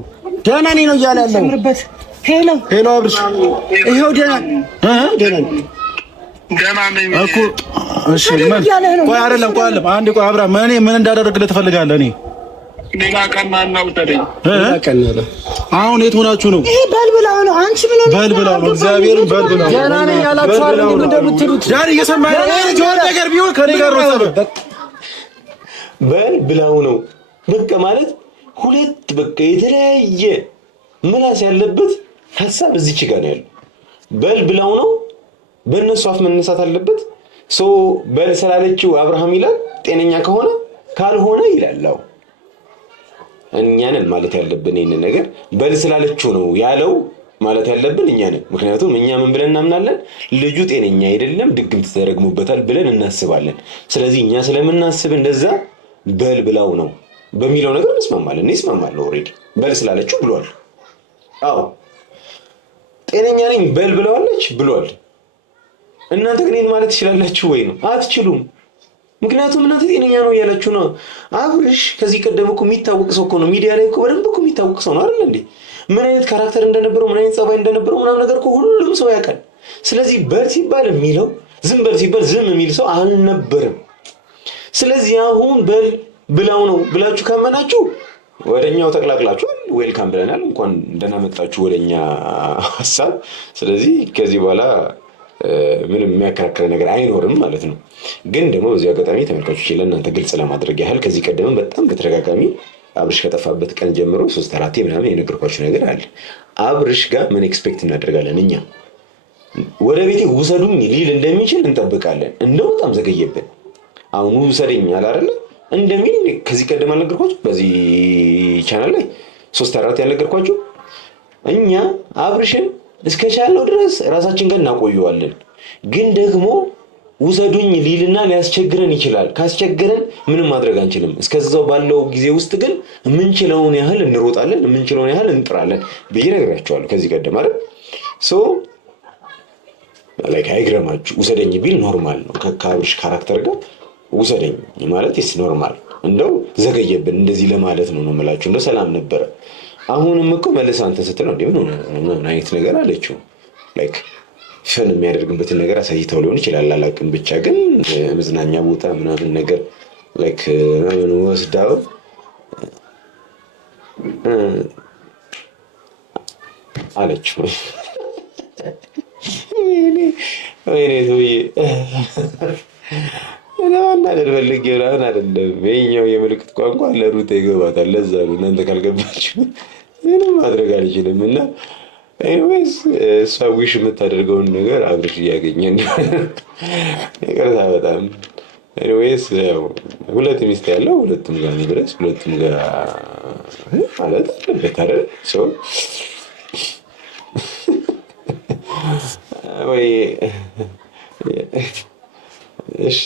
ደህና ነኝ ነው እያለ ያለው። ሄሎ አብርሽ፣ ይኸው ደህና ነኝ እኮ። እሺ ቆይ አይደለም አንዴ ቆይ አብርሃም፣ ምን እንዳደረግልህ ትፈልጋለህ? እኔ ሌላ ቀን ማን ነው ውሰደኝ። አሁን የት ሆናችሁ ነው? ይሄ በልብላው ነው። አንቺ ምን ሆነሽ? በልብላው ነው። እግዚአብሔርን በልብላው ደህና ነኝ ያላችሁ አይደል እንደምትሉት? ዳኒ እየሰማኸኝ ነው? ይሄ ጆር ነገር ቢሆን ከኔ ጋር ነው ሰበብ። በልብላው ነው በቃ ማለት ሁለት በቃ የተለያየ ምላስ ያለበት ሐሳብ እዚች ጋር ነው ያለው። በልብላው ነው በእነሱ አፍ መነሳት አለበት። ሶ በል ስላለችው አብርሃም ይላል ጤነኛ ከሆነ ካልሆነ ይላል። እኛንን ማለት ያለብን ይሄንን ነገር በል ስላለችው ነው ያለው ማለት ያለብን እኛንን። ምክንያቱም እኛ ምን ብለን እናምናለን? ልጁ ጤነኛ አይደለም ድግምት ተደረግሞበታል ብለን እናስባለን። ስለዚህ እኛ ስለምናስብ እንደዛ በል ብላው ነው በሚለው ነገር እንስማማለን። እኔ እስማማለሁ። ኦልሬዲ በል ስላለችው ብሏል። አዎ ጤነኛ ነኝ በል ብለዋለች ብሏል። እናንተ ግን ይሄን ማለት ትችላላችሁ ወይ ነው? አትችሉም። ምክንያቱም እናንተ ጤነኛ ነው እያላችሁ ነው። አብርሽ ከዚህ ቀደም እኮ የሚታወቅ ሰው እኮ ነው። ሚዲያ ላይ እኮ በደንብ እኮ የሚታወቅ ሰው ነው አይደል እንዴ? ምን አይነት ካራክተር እንደነበረው ምን አይነት ጸባይ እንደነበረው ምናምን ነገር እኮ ሁሉም ሰው ያውቃል። ስለዚህ በል ሲባል የሚለው ዝም በል ሲባል ዝም የሚል ሰው አልነበረም። ስለዚህ አሁን በል ብላው ነው ብላችሁ ካመናችሁ ወደኛው ተቀላቅላችኋል። ዌልካም ብለናል። እንኳን ደህና መጣችሁ ወደኛ ሐሳብ። ስለዚህ ከዚህ በኋላ ምንም የሚያከራክር ነገር አይኖርም ማለት ነው። ግን ደግሞ በዚህ አጋጣሚ ተመልካቾች ለእናንተ ግልጽ ለማድረግ ያህል ከዚህ ቀደም በጣም በተደጋጋሚ አብርሽ ከጠፋበት ቀን ጀምሮ 3-4 ምናምን የነገርኳችሁ ነገር አለ። አብርሽ ጋር ምን ኤክስፔክት እናደርጋለን እኛ? ወደ ቤቴ ውሰዱኝ ሊል እንደሚችል እንጠብቃለን። እንደው በጣም ዘገየብን። አሁን ውሰደኝ አለ አይደለ እንደሚል ከዚህ ቀደም አልነገርኳችሁ? በዚህ ቻናል ላይ 3-4 ያልነገርኳችሁ? እኛ አብርሽን እስከቻልነው ድረስ ራሳችን ጋር እናቆየዋለን። ግን ደግሞ ውሰዱኝ ሊልና ሊያስቸግረን ይችላል። ካስቸግረን ምንም ማድረግ አንችልም። እስከዛው ባለው ጊዜ ውስጥ ግን የምንችለውን ያህል እንሮጣለን፣ የምንችለውን ያህል እንጥራለን ብዬ ነግራቸዋለሁ ከዚህ ቀደም አይደል? አይግረማችሁ። ውሰደኝ ቢል ኖርማል ነው። ከአብርሽ ካራክተር ጋር ውሰደኝ ማለት ስ ኖርማል። እንደው ዘገየብን እንደዚህ ለማለት ነው የምላችሁ። እንደው ሰላም ነበረ። አሁንም እኮ መልስ አንተ ስትለው ምን አይነት ነገር አለችው። ፈን የሚያደርግበትን ነገር አሳይተው ሊሆን ይችላል፣ አላውቅም። ብቻ ግን መዝናኛ ቦታ ምናምን ነገር ምናምን ወስዳው አለችው። ወይኔ ሰውዬ ለማናደድ ፈልጌ ምናምን አይደለም። ይኸኛው የምልክት ቋንቋ ለሩታ ይገባታል። ለዛ ነው እናንተ ካልገባችሁ ምንም ማድረግ አልችልም። እና ኤኒዌይስ እሷ ዊሽ የምታደርገውን ነገር አብርሽ እያገኘ ይቅርታ በጣም ኤኒዌይስ ያው ሁለት ሚስት ያለው ሁለቱም ጋር ድረስ ሁለቱም ጋር ማለት አለበት አይደል? ሰው ወይ እሺ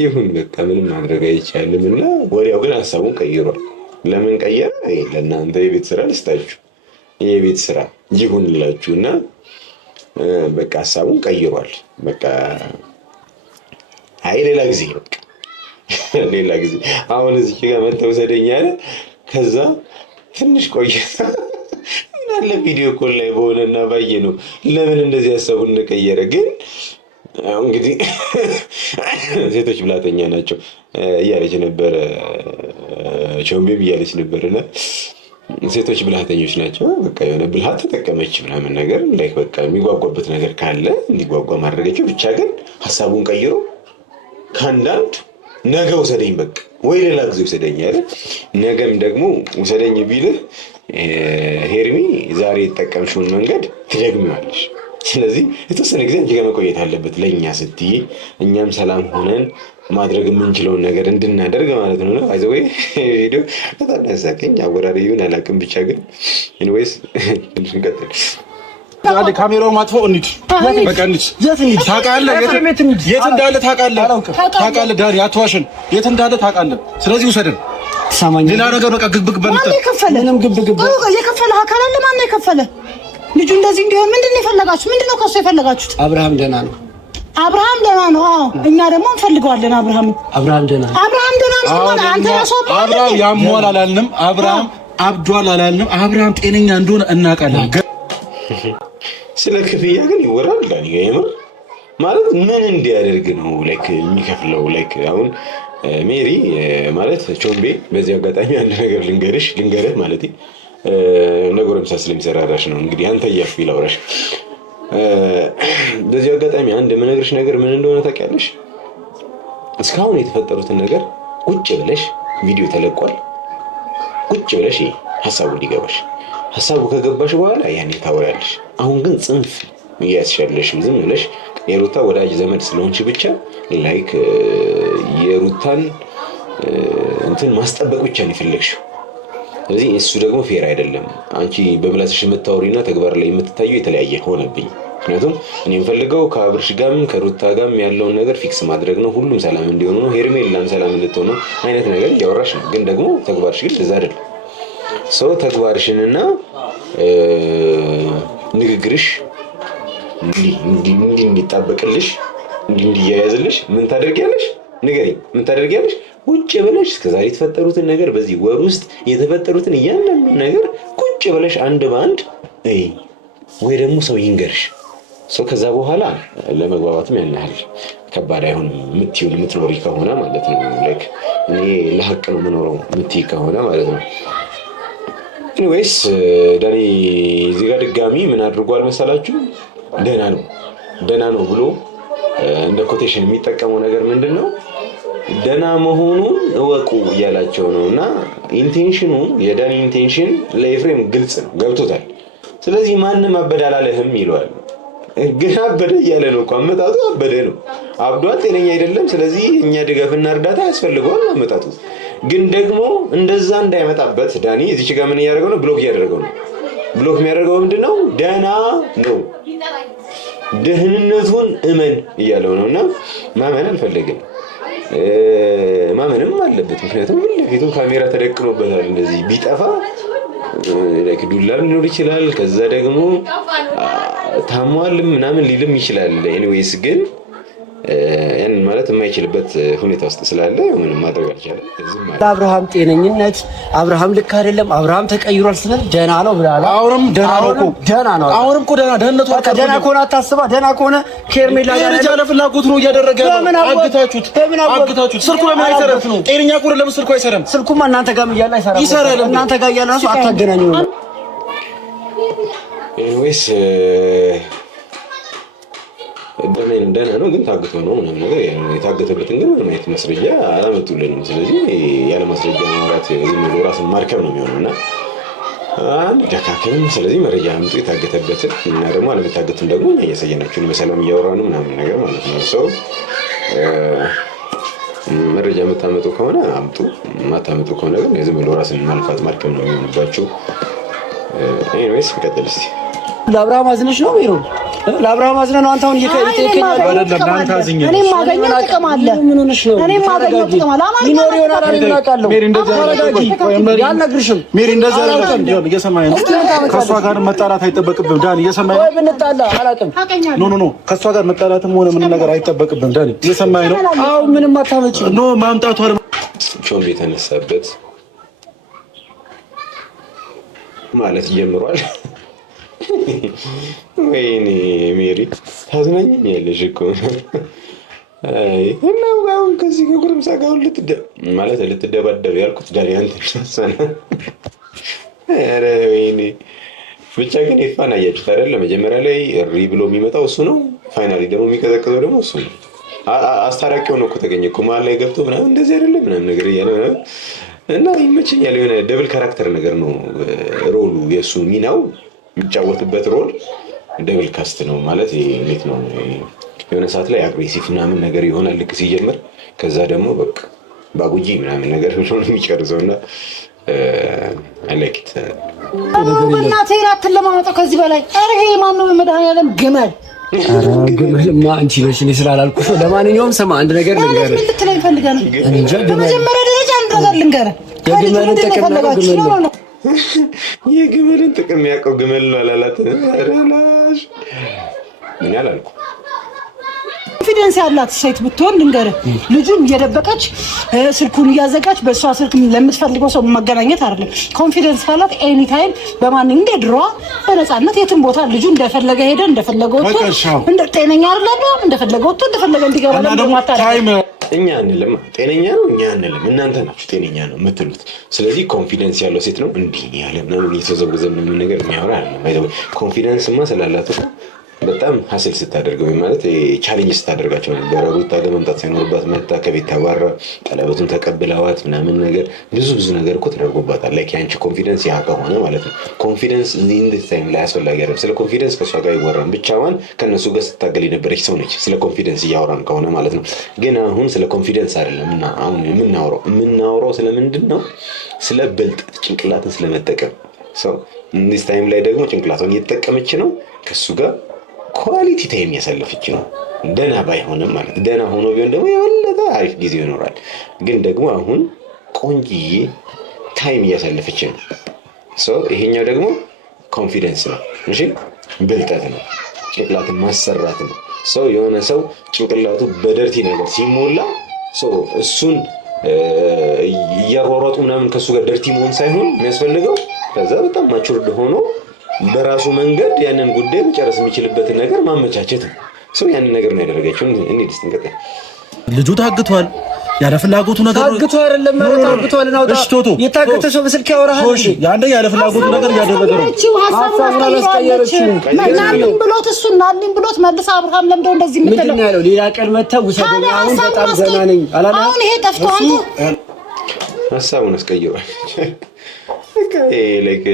ይሁን በቃ ምንም ማድረግ አይቻልም። እና ወዲያው ግን ሀሳቡን ቀይሯል። ለምን ቀየረ? ለእናንተ የቤት ስራ ልስጣችሁ፣ የቤት ስራ ይሁንላችሁ። እና በቃ ሀሳቡን ቀይሯል። በቃ ሌላ ጊዜ በቃ ሌላ ጊዜ አሁን እዚህ ጋር መተው ሰደኛ አለ። ከዛ ትንሽ ቆይታ ምን አለ ቪዲዮ ኮል ላይ በሆነና ባየ ነው ለምን እንደዚህ ሀሳቡን እንደቀየረ። ግን እንግዲህ ሴቶች ብላተኛ ናቸው እያለች ነበረ፣ ቾምቤም እያለች ነበርና ሴቶች ብልሃተኞች ናቸው። በቃ የሆነ ብልሃት ተጠቀመች ምናምን ነገር ላይክ በቃ የሚጓጓበት ነገር ካለ እንዲጓጓ ማድረገችው። ብቻ ግን ሀሳቡን ቀይሮ ከአንዳንድ ነገ ውሰደኝ በቃ ወይ ሌላ ጊዜ ውሰደኝ ያለ ነገም ደግሞ ውሰደኝ ቢልህ ሄርሚ ዛሬ የተጠቀምሽውን መንገድ ትደግሚዋለሽ። ስለዚህ የተወሰነ ጊዜ አንቺ ጋር መቆየት አለበት ለእኛ ስትይ፣ እኛም ሰላም ሆነን ማድረግ የምንችለውን ነገር እንድናደርግ ማለት ነው። አይዘወይ ቪዲዮ በጣም ያሳቀኝ አወራሪውን አላውቅም። ብቻ ግን ኤኒዌይስ ትንሽ እንቀጥል። ካሜራውን ማጥፎ እንሂድ በቃ እንሂድ። ታውቃለህ የት እንዳለ ታውቃለህ። ዳኒ አትዋሽን፣ የት እንዳለ ታውቃለህ። ስለዚህ ውሰድን። ሌላ ነገር በቃ ግብግብ በእንትን ምንም ግብግብ የከፈለ አካል አለ። ማነው የከፈለ? ልጁ እንደዚህ እንዲሆን ምንድን ነው የፈለጋችሁ? ምንድን ነው ከእሱ የፈለጋችሁት? አብርሃም ደህና ነው። አብርሃም ደህና ነው። አዎ እኛ ደግሞ እንፈልገዋለን። አብርሃም ደህና ነው። አንተ ራስህ አብርሃም ያሟል አላልንም። አብርሃም አብዷል አላልንም። አብርሃም ጤነኛ እንደሆነ እናውቃለን። ስለ ክፍያ ግን ይወራል። ዳኒ የምር ማለት ምን እንዲያደርግ ነው ላይክ የሚከፍለው? ላይክ አሁን ሜሪ ማለት ቾምቤ፣ በዚህ አጋጣሚ አንድ ነገር ልንገርህ ማለት ነገርምሳ ስለሚሰራራሽ ነው እንግዲህ አንተ እያልኩ ይላውራሽ። በዚህ አጋጣሚ አንድ የምነግርሽ ነገር ምን እንደሆነ ታውቂያለሽ? እስካሁን የተፈጠሩትን ነገር ቁጭ ብለሽ ቪዲዮ ተለቋል። ቁጭ ብለሽ ሀሳቡ እንዲገባሽ፣ ሀሳቡ ከገባሽ በኋላ ያኔ ታወሪያለሽ። አሁን ግን ጽንፍ እያስሻለሽ ዝም ብለሽ የሩታ ወዳጅ ዘመድ ስለሆንሽ ብቻ ላይክ የሩታን እንትን ማስጠበቅ ብቻ ነው የፈለግሽው። ስለዚህ እሱ ደግሞ ፌር አይደለም። አንቺ በምላስሽ የምታወሪና ተግባር ላይ የምትታየው የተለያየ ሆነብኝ። ምክንያቱም እኔ የምፈልገው ከአብርሽ ጋርም ከሩታ ጋርም ያለውን ነገር ፊክስ ማድረግ ነው። ሁሉም ሰላም እንዲሆኑ ነው። ሄርሜላም ሰላም እንድትሆን ነው አይነት ነገር እያወራሽ ነው። ግን ደግሞ ተግባርሽ ግን እዛ አይደለም። ሰው ተግባርሽንና ንግግርሽ እንዲጣበቅልሽ እንዲያያዝልሽ ምን ታደርጊያለሽ? ንገሪኝ፣ ምን ታደርጊያለሽ? ቁጭ ብለሽ እስከዛሬ የተፈጠሩትን ነገር በዚህ ወር ውስጥ የተፈጠሩትን እያንዳንዱ ነገር ቁጭ ብለሽ አንድ በአንድ ወይ ደግሞ ሰው ይንገርሽ። ሰው ከዛ በኋላ ለመግባባትም ያን ያህል ከባድ አይሆንም። የምትኖሪ ከሆነ ማለት ነው። ላይክ እኔ ለሀቅ ነው የምኖረው የምትይ ከሆነ ማለት ነው። ኤኒዌይስ ዳኒ እዚህ ጋር ድጋሚ ምን አድርጓል መሰላችሁ? ደህና ነው ብሎ እንደ ኮቴሽን የሚጠቀመው ነገር ምንድን ነው? ደህና መሆኑን እወቁ እያላቸው ነው። እና ኢንቴንሽኑ የዳኒ ኢንቴንሽን ለኤፍሬም ግልጽ ነው፣ ገብቶታል። ስለዚህ ማንም አበዳላለህም ይለዋል። ግን አበደ እያለ ነው እኮ አመጣጡ አበደ ነው። አብዷል፣ ጤነኛ አይደለም። ስለዚህ እኛ ድጋፍና እርዳታ ያስፈልገዋል አመጣጡ። ግን ደግሞ እንደዛ እንዳይመጣበት ዳኒ እዚች ጋር ምን እያደረገው ነው? ብሎክ እያደረገው ነው። ብሎክ የሚያደርገው ምንድነው? ደህና ነው ደህንነቱን እመን እያለው ነውና ማመን አልፈለግም። ማመንም አለበት። ምክንያቱም ለፊቱ ካሜራ ተደቅኖበታል። እንደዚህ ቢጠፋ ዱላ ሊኖር ይችላል። ከዛ ደግሞ ታሟል ምናምን ሊልም ይችላል። ኤኒዌይስ ግን ያን ማለት የማይችልበት ሁኔታ ውስጥ ስላለ ምንም ማድረግ አልቻለም። አብርሃም ጤነኝነት አብርሃም ልክ አይደለም፣ አብርሃም ተቀይሯል ስለ ደህና ነው ብለሃል። አሁንም ደህና ነው እኮ ደህና ነው። አሁንም እኮ ደህንነቱ ደህና ከሆነ አታስባ። ደህና ከሆነ ከርሜላ ጋር ልጅ አለ ፍላጎት ነው እያደረገ ነው። አግታችሁት ስልኩ ለምን አይሰራም? ጤነኛ ከሆነ ለምን ስልኩ አይሰራም? ስልኩማ እናንተ ጋርም እያለ አይሰራም። ይሰራል። እናንተ ጋር እያለ ራሱ አታገናኙ። ኤኒዌይስ ደህና ነው ግን ታግቶ ነው ምንም ነገር የታገተበትን ግን ምንም አይነት ማስረጃ አላመጡልንም። ስለዚህ ያለ ማስረጃ ማውራት ዝም ብሎ ራስን ማርከም ነው የሚሆነውና አንድ ደካከም። ስለዚህ መረጃ አምጡ የታገተበትን እና ደግሞ አለመታገቱን ደግሞ እያሳየናችሁ በሰላም እያወራን ምናምን ነገር ማለት ነው። ሰው መረጃ የምታመጡ ከሆነ አምጡ፣ የማታመጡ ከሆነ ግን ዝም ብሎ ራስን ማልፋት ማርከም ነው የሚሆንባችሁ። ኤኒዌይስ እንቀጥል እስኪ። ለአብርሃም አዝነሽ ነው ቢሮ ለአብርሃም አዝነህ ነው አንተ አሁን እየተከታተልከኝ አይደለም? አንተ አዝኘህ እኔም ማገኘው ጥቅም አለ። ምን ሆነሽ ነው? እኔም ማገኘው ጥቅም አለ። ይኖር ይሆናል አላውቅም። ሜሪ እንደዛ ያልነግርሽም ሜሪ እንደዛ አይደለም። እየሰማኸኝ ነው? ከእሷ ጋር መጣላት አይጠበቅብህም ዳኒ። እየሰማኸኝ ነው? ወይ ብንጣላ አላውቅም። ኖ ከእሷ ጋር መጣላትም ሆነ ምን ነገር አይጠበቅብህም ዳኒ። እየሰማኸኝ ነው? አዎ ምንም አታመጪም። ኖ ማምጣቱ ቾምቤ የተነሳበት ማለት ጀምሯል። ወይኔ ሜሪ ታዝናኛለሽ እኮ። አይ እና አሁን ከዚህ ከጉርምሳ ጋር ልትደባደብ ያልኩት ዳኒ አንተ ተሰነ። ኧረ ወይኔ ብቻ ግን ይፋን አያችሁት አይደል? መጀመሪያ ላይ ሪ ብሎ የሚመጣው እሱ ነው። ፋይናሊ ደግሞ የሚቀዘቅዘው ደግሞ እሱ ነው። አስታራቂው ነው እኮ ተገኘ እኮ መሀል ላይ ገብቶ ምናምን እንደዚህ አይደለም ምናምን ነገር እያለ እና ይመቸኛል። የሆነ ደብል ካራክተር ነገር ነው ሮሉ የእሱ ሚናው የሚጫወትበት ሮል ደብል ካስት ነው ማለት እንዴት ነው? የሆነ ሰዓት ላይ አግሬሲቭ ምናምን ነገር ይሆናል ልክ ሲጀምር፣ ከዛ ደግሞ በቃ ባጉጂ ምናምን ነገር ብሎ ነው የሚጨርሰውና አለኪት በእናትህ እራትን ለማመጣው ከዚህ በላይ ኧረ ይሄ ማነው? መድኃኒዓለም ግመል ግመልማ አንቺ ነሽ እኔ ስላላልኩሽ ነው። ለማንኛውም ስማ አንድ ነገር ልንገርህ። ምን ልትለኝ ፈልገህ ነው? በመጀመሪያ ደረጃ አንድ ነገር ልንገርህ። የግመልን ጥቅም ነው የግመልን ጥቅም ያውቀው ግመል ነው አላላት። አራላሽ ምን ያላልኩ ኮንፊደንስ ያላት ሴት ብትሆን ልንገርህ፣ ልጁን እየደበቀች ስልኩን እያዘጋች በእሷ ስልክ ለምትፈልገው ሰው መገናኘት አይደለም። ኮንፊደንስ ካላት ኤኒ ታይም በማን እንደ ድሮዋ በነፃነት የትም ቦታ ልጁ እንደፈለገ ሄደ እንደፈለገ ወጥቶ እንደ ጤነኛ አይደለም እንደፈለገ ወጥቶ እንደፈለገ እንዲገባ ለማታረግ እኛ አንልም። ጤነኛ ነው እኛ አንልም። እናንተ ናችሁ ጤነኛ ነው የምትሉት። ስለዚህ ኮንፊደንስ ያለው ሴት ነው እንዲህ ያለ ምናምን እየተዘወዘ ምናምን ነገር የሚያወራ አይደለም። ኮንፊደንስማ ስላላት በጣም ሀስል ስታደርገው ማለት ቻሌንጅ ስታደርጋቸው ነበረ። ሩታ ጋር መምጣት ሳይኖርባት መጣ፣ ከቤት ተባራ፣ ቀለበቱን ተቀብለዋት ምናምን ነገር ብዙ ነገር እኮ ተደርጎባታል። ላይክ ያንቺ ኮንፊደንስ ያ ከሆነ ማለት ነው። ኮንፊደንስ ኢንዲስ ታይም ላይ አስፈላጊ አይደለም። ስለ ኮንፊደንስ ከሷ ጋር ይወራን ብቻዋን ከነሱ ጋር ስታገል የነበረች ሰው ነች። ስለ ኮንፊደንስ እያወራን ከሆነ ማለት ነው። ግን አሁን ስለ ኮንፊደንስ አይደለም እና አሁን የምናወራው ስለምንድን ነው? ስለ ብልጠት ጭንቅላትን ስለመጠቀም ሰው ኢንዲስ ታይም ላይ ደግሞ ጭንቅላቷን እየተጠቀመች ነው ከሱ ጋር ኳሊቲ ታይም ያሳለፈች ነው። ደና ባይሆንም ማለት ደና ሆኖ ቢሆን ደግሞ የወለደ አሪፍ ጊዜ ይኖራል። ግን ደግሞ አሁን ቆንጂዬ ታይም እያሳለፈች ነው። ይሄኛው ደግሞ ኮንፊደንስ ነው። እሺ ብልጠት ነው። ጭንቅላትን ማሰራት ነው። የሆነ ሰው ጭንቅላቱ በደርቲ ነገር ሲሞላ እሱን እያሯሯጡ ምናምን ከሱ ጋር ደርቲ መሆን ሳይሆን የሚያስፈልገው ከዛ በጣም ማቹርድ ሆኖ በራሱ መንገድ ያንን ጉዳይ መጨረስ የሚችልበትን ነገር ማመቻቸት ነው። ያንን ነገር ነው ያደረገችው። እንዴት እንቀጥል? ልጁ ታግቷል። ያለ ፍላጎቱ ነገር ታግቷ አይደለም ታግቷል ነው የታገተ ሰው በስልክ ያወራሃል እንዴ? ያንተ ያለ ፍላጎቱ ነገር ያደረገ ነው። ሀሳቡን አላስቀየረችም። ናልኝ ብሎት እሱ ናልኝ ብሎት መልስ አብርሃም ለምደው እንደዚህ የምትለው ምንድን ነው ያለው? ሌላ ቀን መተው ውሰደኝ አሁን በጣም ዘና ነኝ አላለ። አሁን ይሄ ጠፍቶ አንተ ሀሳቡን አስቀይሯል። በቃ ላይክ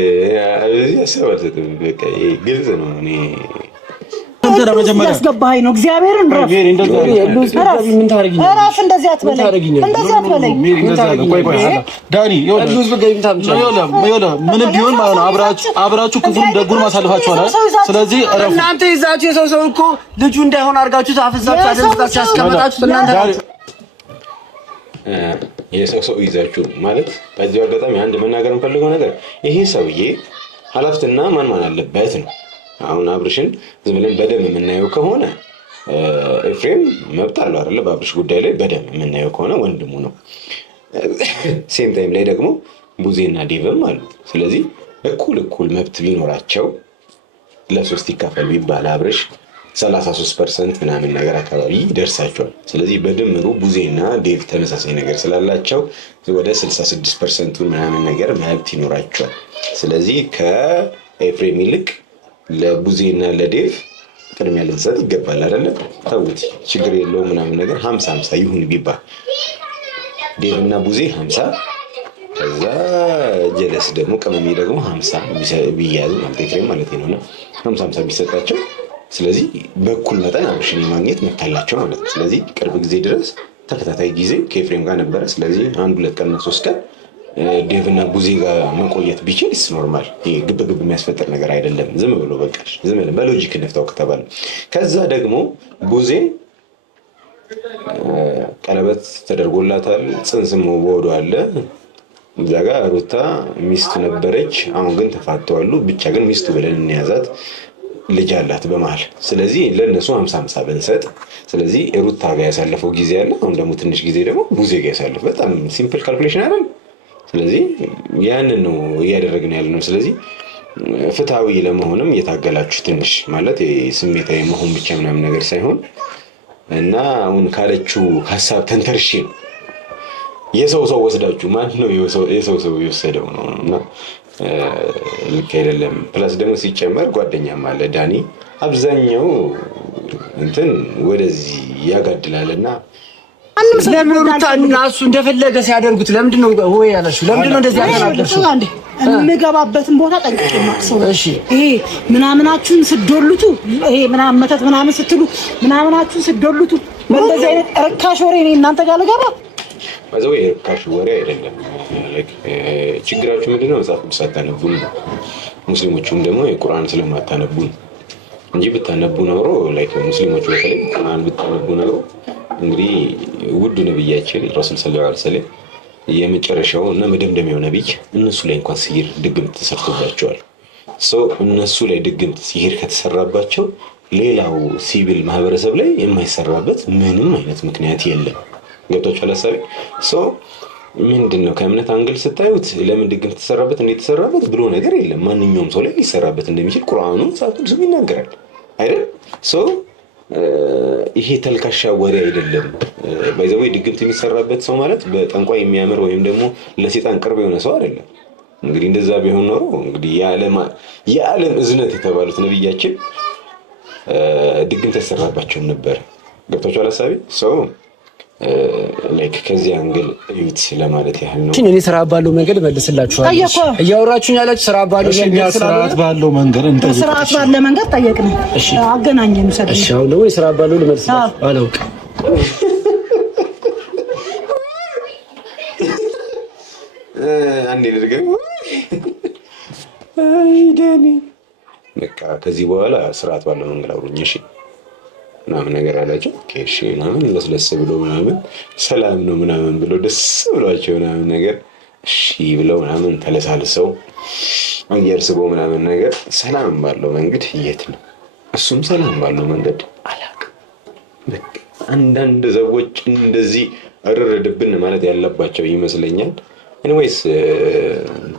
እዚህ ሀሳብ አልሰጥም። በቃ ግልጽ ነው። እኔ ያስገባኸኝ ነው። እግዚአብሔርን ምን ቢሆን አብራችሁ ክፉን ደጉን ማሳልፋችኋል። ስለዚህ እናንተ ይዛችሁ የሰው ሰው እኮ ልጁ እንዳይሆን አድርጋችሁ አፈዛችሁ አደንዝዛችሁ ያስቀመጣችሁት እናንተ የሰው ሰው ይዛችሁ ማለት በዚህ አጋጣሚ አንድ መናገር የምፈልገው ነገር ይሄ ሰውዬ ኃላፊነትና ማን አለበት ነው። አሁን አብርሽን ዝም ብለን በደም የምናየው ከሆነ ኤፍሬም መብት አለው አይደለ? በአብርሽ ጉዳይ ላይ በደም የምናየው ከሆነ ወንድሙ ነው። ሴም ታይም ላይ ደግሞ ቡዜና ዴቭም አሉ። ስለዚህ እኩል መብት ቢኖራቸው ለሶስት ይካፈል ቢባል አብርሽ 33% ምናምን ነገር አካባቢ ይደርሳቸዋል። ስለዚህ በድምሩ ቡዜና ዴቭ ተመሳሳይ ነገር ስላላቸው ወደ 66% ምናምን ነገር መብት ይኖራቸዋል። ስለዚህ ከኤፍሬም ይልቅ ለቡዜና ለዴቭ ቅድሚያ ልንሰጥ ይገባል አይደለ? ተውት፣ ችግር የለውም ምናምን ነገር 50-50 ይሁን ቢባል ዴቭ እና ቡዜ 50 ከዛ ጀለስ ደግሞ ቅመሜ ደግሞ 50 ቢያዝ ማለት ኤፍሬም ማለት ነውና 50-50 ቢሰጣቸው ስለዚህ በኩል መጠን አብርሽን የማግኘት መብት አላቸው ማለት ነው። ስለዚህ ቅርብ ጊዜ ድረስ ተከታታይ ጊዜ ከኤፍሬም ጋር ነበረ። ስለዚህ 1-2 ቀን እና 3 ቀን ዴቭ እና ቡዜ ጋር መቆየት ቢችል ኢስ ኖርማል። ይሄ ግብ የሚያስፈጥር ነገር አይደለም። ዝም ብሎ በቃ ዝም ብሎ በሎጂክ እንፍታው ከተባለ ከዛ ደግሞ ቡዜ ቀለበት ተደርጎላታል፣ ጽንስም ወዶ አለ። እዛ ጋር ሩታ ሚስቱ ነበረች፣ አሁን ግን ተፋተዋሉ። ብቻ ግን ሚስቱ ብለን እንያዛት፣ ልጅ አላት በመሀል። ስለዚህ ለነሱ 50-50 ብንሰጥ፣ ስለዚህ ሩታ ጋር ያሳለፈው ጊዜ አለ፣ አሁን ደግሞ ትንሽ ጊዜ ደግሞ ቡዜ ጋር ያሳለፈ። በጣም ሲምፕል ካልኩሌሽን አይደል? ስለዚህ ያንን ነው እያደረግን ያለ ነው። ስለዚህ ፍትሃዊ ለመሆንም እየታገላችሁ ትንሽ ማለት ስሜታዊ መሆን ብቻ ምናምን ነገር ሳይሆን እና አሁን ካለችው ሀሳብ ተንተርሼ ነው የሰው ሰው ወስዳችሁ ማን ነው የሰው ሰው የወሰደው ነው እና ልክ አይደለም። ፕላስ ደግሞ ሲጨመር ጓደኛም አለ ዳኒ፣ አብዛኛው እንትን ወደዚህ ያጋድላልና ለምን ሩታና እሱ እንደፈለገ ሲያደርጉት ለምንድን ነው ወይ ያላችሁ? ለምንድን ነው እንደዚህ ያተናደርሽው? እንገባበትን ቦታ ጠንቅቄ ማክሰው። እሺ ይሄ ምናምናችሁን ስዶሉቱ፣ ይሄ ምናምን መተት ምናምን ስትሉ ምናምናችሁን ስዶሉቱ እንደዚህ አይነት ርካሽ ወሬ እኔ እናንተ ጋር ልገባ ማዘው የርካሽ ወሬ አይደለም። ችግራችሁ ምንድነው? መጽሐፍ ቅዱስ አታነቡም። ሙስሊሞቹም ደግሞ የቁርአን ስለማታነቡ እንጂ ብታነቡ ኖሮ ላይክ ሙስሊሞቹ በተለይ ቁርአን ብታነቡ ኖሮ እንግዲህ ውዱ ነብያችን ረሱል ሰለላሁ ዐለይሂ ወሰለም የመጨረሻው እና መደምደሚያው ነብይ እነሱ ላይ እንኳን ሲሂር ድግምት ተሰርቶባቸዋል። እነሱ ላይ ድግምት ሲሂር ከተሰራባቸው ሌላው ሲቪል ማህበረሰብ ላይ የማይሰራበት ምንም አይነት ምክንያት የለም። ገብቷችኋል ሐሳቤ? ምንድነው ከእምነት አንግል ስታዩት ለምን ድግምት ተሰራበት እንዴት ተሰራበት ብሎ ነገር የለም። ማንኛውም ሰው ላይ ሊሰራበት እንደሚችል ቁርአኑ መጽሐፍ ቅዱስ ይናገራል አይደል? ይሄ ተልካሻ ወሬ አይደለም። ባይዘው ድግምት የሚሰራበት ሰው ማለት በጠንቋይ የሚያምር ወይም ደግሞ ለሰይጣን ቅርብ የሆነ ሰው አይደለም። እንግዲህ እንደዛ ቢሆን ኖሮ እንግዲህ የዓለም እዝነት የተባሉት ነብያችን ድግምት ተሰራባቸው ነበር። ገብቷችኋል ሐሳቤ? ላይክ ከዚህ አንግል እዩት ለማለት ያህል ነው። እኔ ስራ ባለው መንገድ መልስላችኋለሁ። እያወራችሁኝ ያላችሁ ስራ ባለው መንገድ ስርዓት ባለው መንገድ እንጠይቅ። ስርዓት ባለው መንገድ ጠየቅን። እሺ አገናኘን ሰደኝ። እሺ አሁን ደግሞ ስራ ባለው ልመልስላችሁ አላውቅም። አንዴ ልድገም። አይ ዳኒ በቃ ከዚህ በኋላ ስርዓት ባለው መንገድ አውሩኝ እሺ ምናምን ነገር አላቸው። እሺ ምናምን ለስለስ ብሎ ምናምን ሰላም ነው ምናምን ብሎ ደስ ብሏቸው ምናምን ነገር እሺ ብለው ምናምን ተለሳልሰው አየር ስቦ ምናምን ነገር ሰላም ባለው መንገድ የት ነው እሱም ሰላም ባለው መንገድ አላውቅም። በቃ አንዳንድ ሰዎች እንደዚህ እርርድብን ማለት ያለባቸው ይመስለኛል። ኤኒዌይስ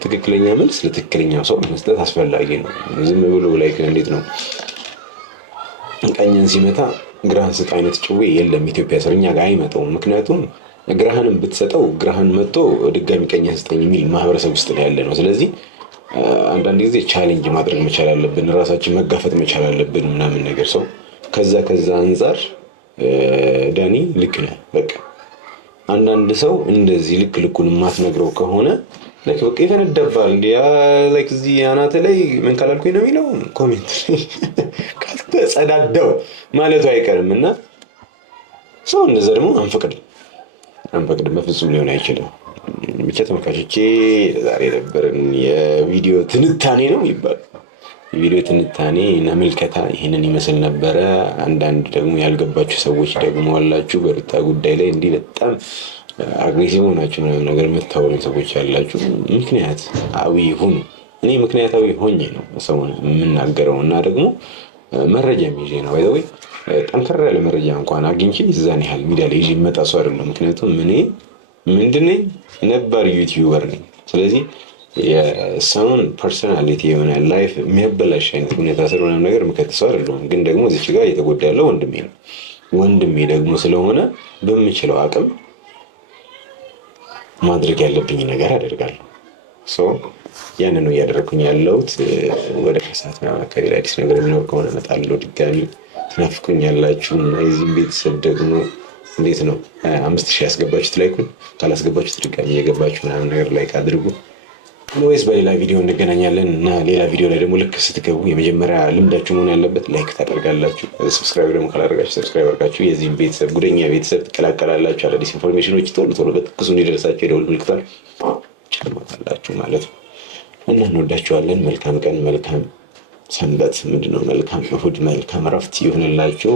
ትክክለኛ መልስ ለትክክለኛው ሰው መስጠት አስፈላጊ ነው። ዝም ብሎ ላይ እንዴት ነው ቀኝን ሲመታ ግራህን ስጥ አይነት ጭዌ የለም ኢትዮጵያ ሰርኛ ጋር አይመጣውም። ምክንያቱም ግራህንም ብትሰጠው ግራህን መጥቶ ድጋሚ ቀኝን ስጠኝ የሚል ማህበረሰብ ውስጥ ላይ ያለ ነው። ስለዚህ አንዳንድ ጊዜ ቻሌንጅ ማድረግ መቻል አለብን፣ ራሳችን መጋፈጥ መቻል አለብን ምናምን ነገር ሰው ከዛ አንፃር ዳኒ ልክ ነህ። በቃ አንዳንድ ሰው እንደዚህ ልኩን የማትነግረው ከሆነ ላይክ በቃ ይፈነዳባል እንዴ ላይክ እዚህ አናተ ላይ ምን ካላልኩኝ ነው የሚለው ኮሜንት ካልተጸዳዳው ማለቱ አይቀርም እና ሰው እንደዛ ደግሞ አንፈቅድም በፍጹም ሊሆን አይችልም። ብቻ ተመልካቾቼ ዛሬ ነበርን የቪዲዮ ትንታኔ ነው ይባል የቪዲዮ ትንታኔ እና ምልከታ ይሄንን ይመስል ነበረ። አንዳንድ ደግሞ ያልገባችሁ ሰዎች ደግሞ አላችሁ በሩታ ጉዳይ ላይ እንዲህ በጣም አግሬሲቭ ሆናችሁ ምናምን ነገር የምታወሩ ሰዎች ያላችሁ ምክንያታዊ ሁኑ። እኔ ምክንያታዊ ሆኜ ነው ሰውን የምናገረው እና ደግሞ መረጃ ይዤ ነው ወይ ጠንከር ያለ መረጃ እንኳን አግኝቼ እዛን ያህል ሚዲያ ላይ ይዤ የምመጣ ሰው አይደለም። ምክንያቱም እኔ ምንድነኝ ነባር ዩቲዩበር ነኝ። ስለዚህ የሰውን ፐርሶናሊቲ የሆነ ላይፍ የሚያበላሽ አይነት ሁኔታ ስለሆነ ነገር የምከተሰው አይደለም። ግን ደግሞ እዚች ጋር እየተጎዳ ያለው ወንድሜ ነው። ወንድሜ ደግሞ ስለሆነ በምችለው አቅም ማድረግ ያለብኝ ነገር አደርጋለሁ። ያንን ነው እያደረኩኝ ያለሁት። ወደ ከሰዓት አካባቢ አዲስ ነገር የሚኖር ከሆነ እመጣለሁ። ድጋሚ ትናፍቁኛላችሁ እና የዚህም ቤተሰብ ደግሞ እንዴት ነው 5000 ያስገባችሁት ላይኩን ካላስገባችሁት ድጋሚ እየገባችሁ ምናምን ነገር ላይክ አድርጉ። ወይስ በሌላ ቪዲዮ እንገናኛለን እና ሌላ ቪዲዮ ላይ ደግሞ ልክ ስትገቡ የመጀመሪያ ልምዳችሁ መሆን ያለበት ላይክ ታደርጋላችሁ። ሰብስክራይብ ደግሞ ካላደረጋችሁ ሰብስክራይብ አድርጋችሁ የዚህም ቤተሰብ ጉደኛ ቤተሰብ ትቀላቀላላችሁ። አዳዲስ ኢንፎርሜሽኖች ቶሎ በትኩሱ እንዲደርሳችሁ የደውል ምልክቷን ጭኑታላችሁ ማለት ነው እና እንወዳችኋለን። መልካም ቀን፣ መልካም ሰንበት፣ መልካም እሑድ፣ መልካም እረፍት ይሁንላችሁ።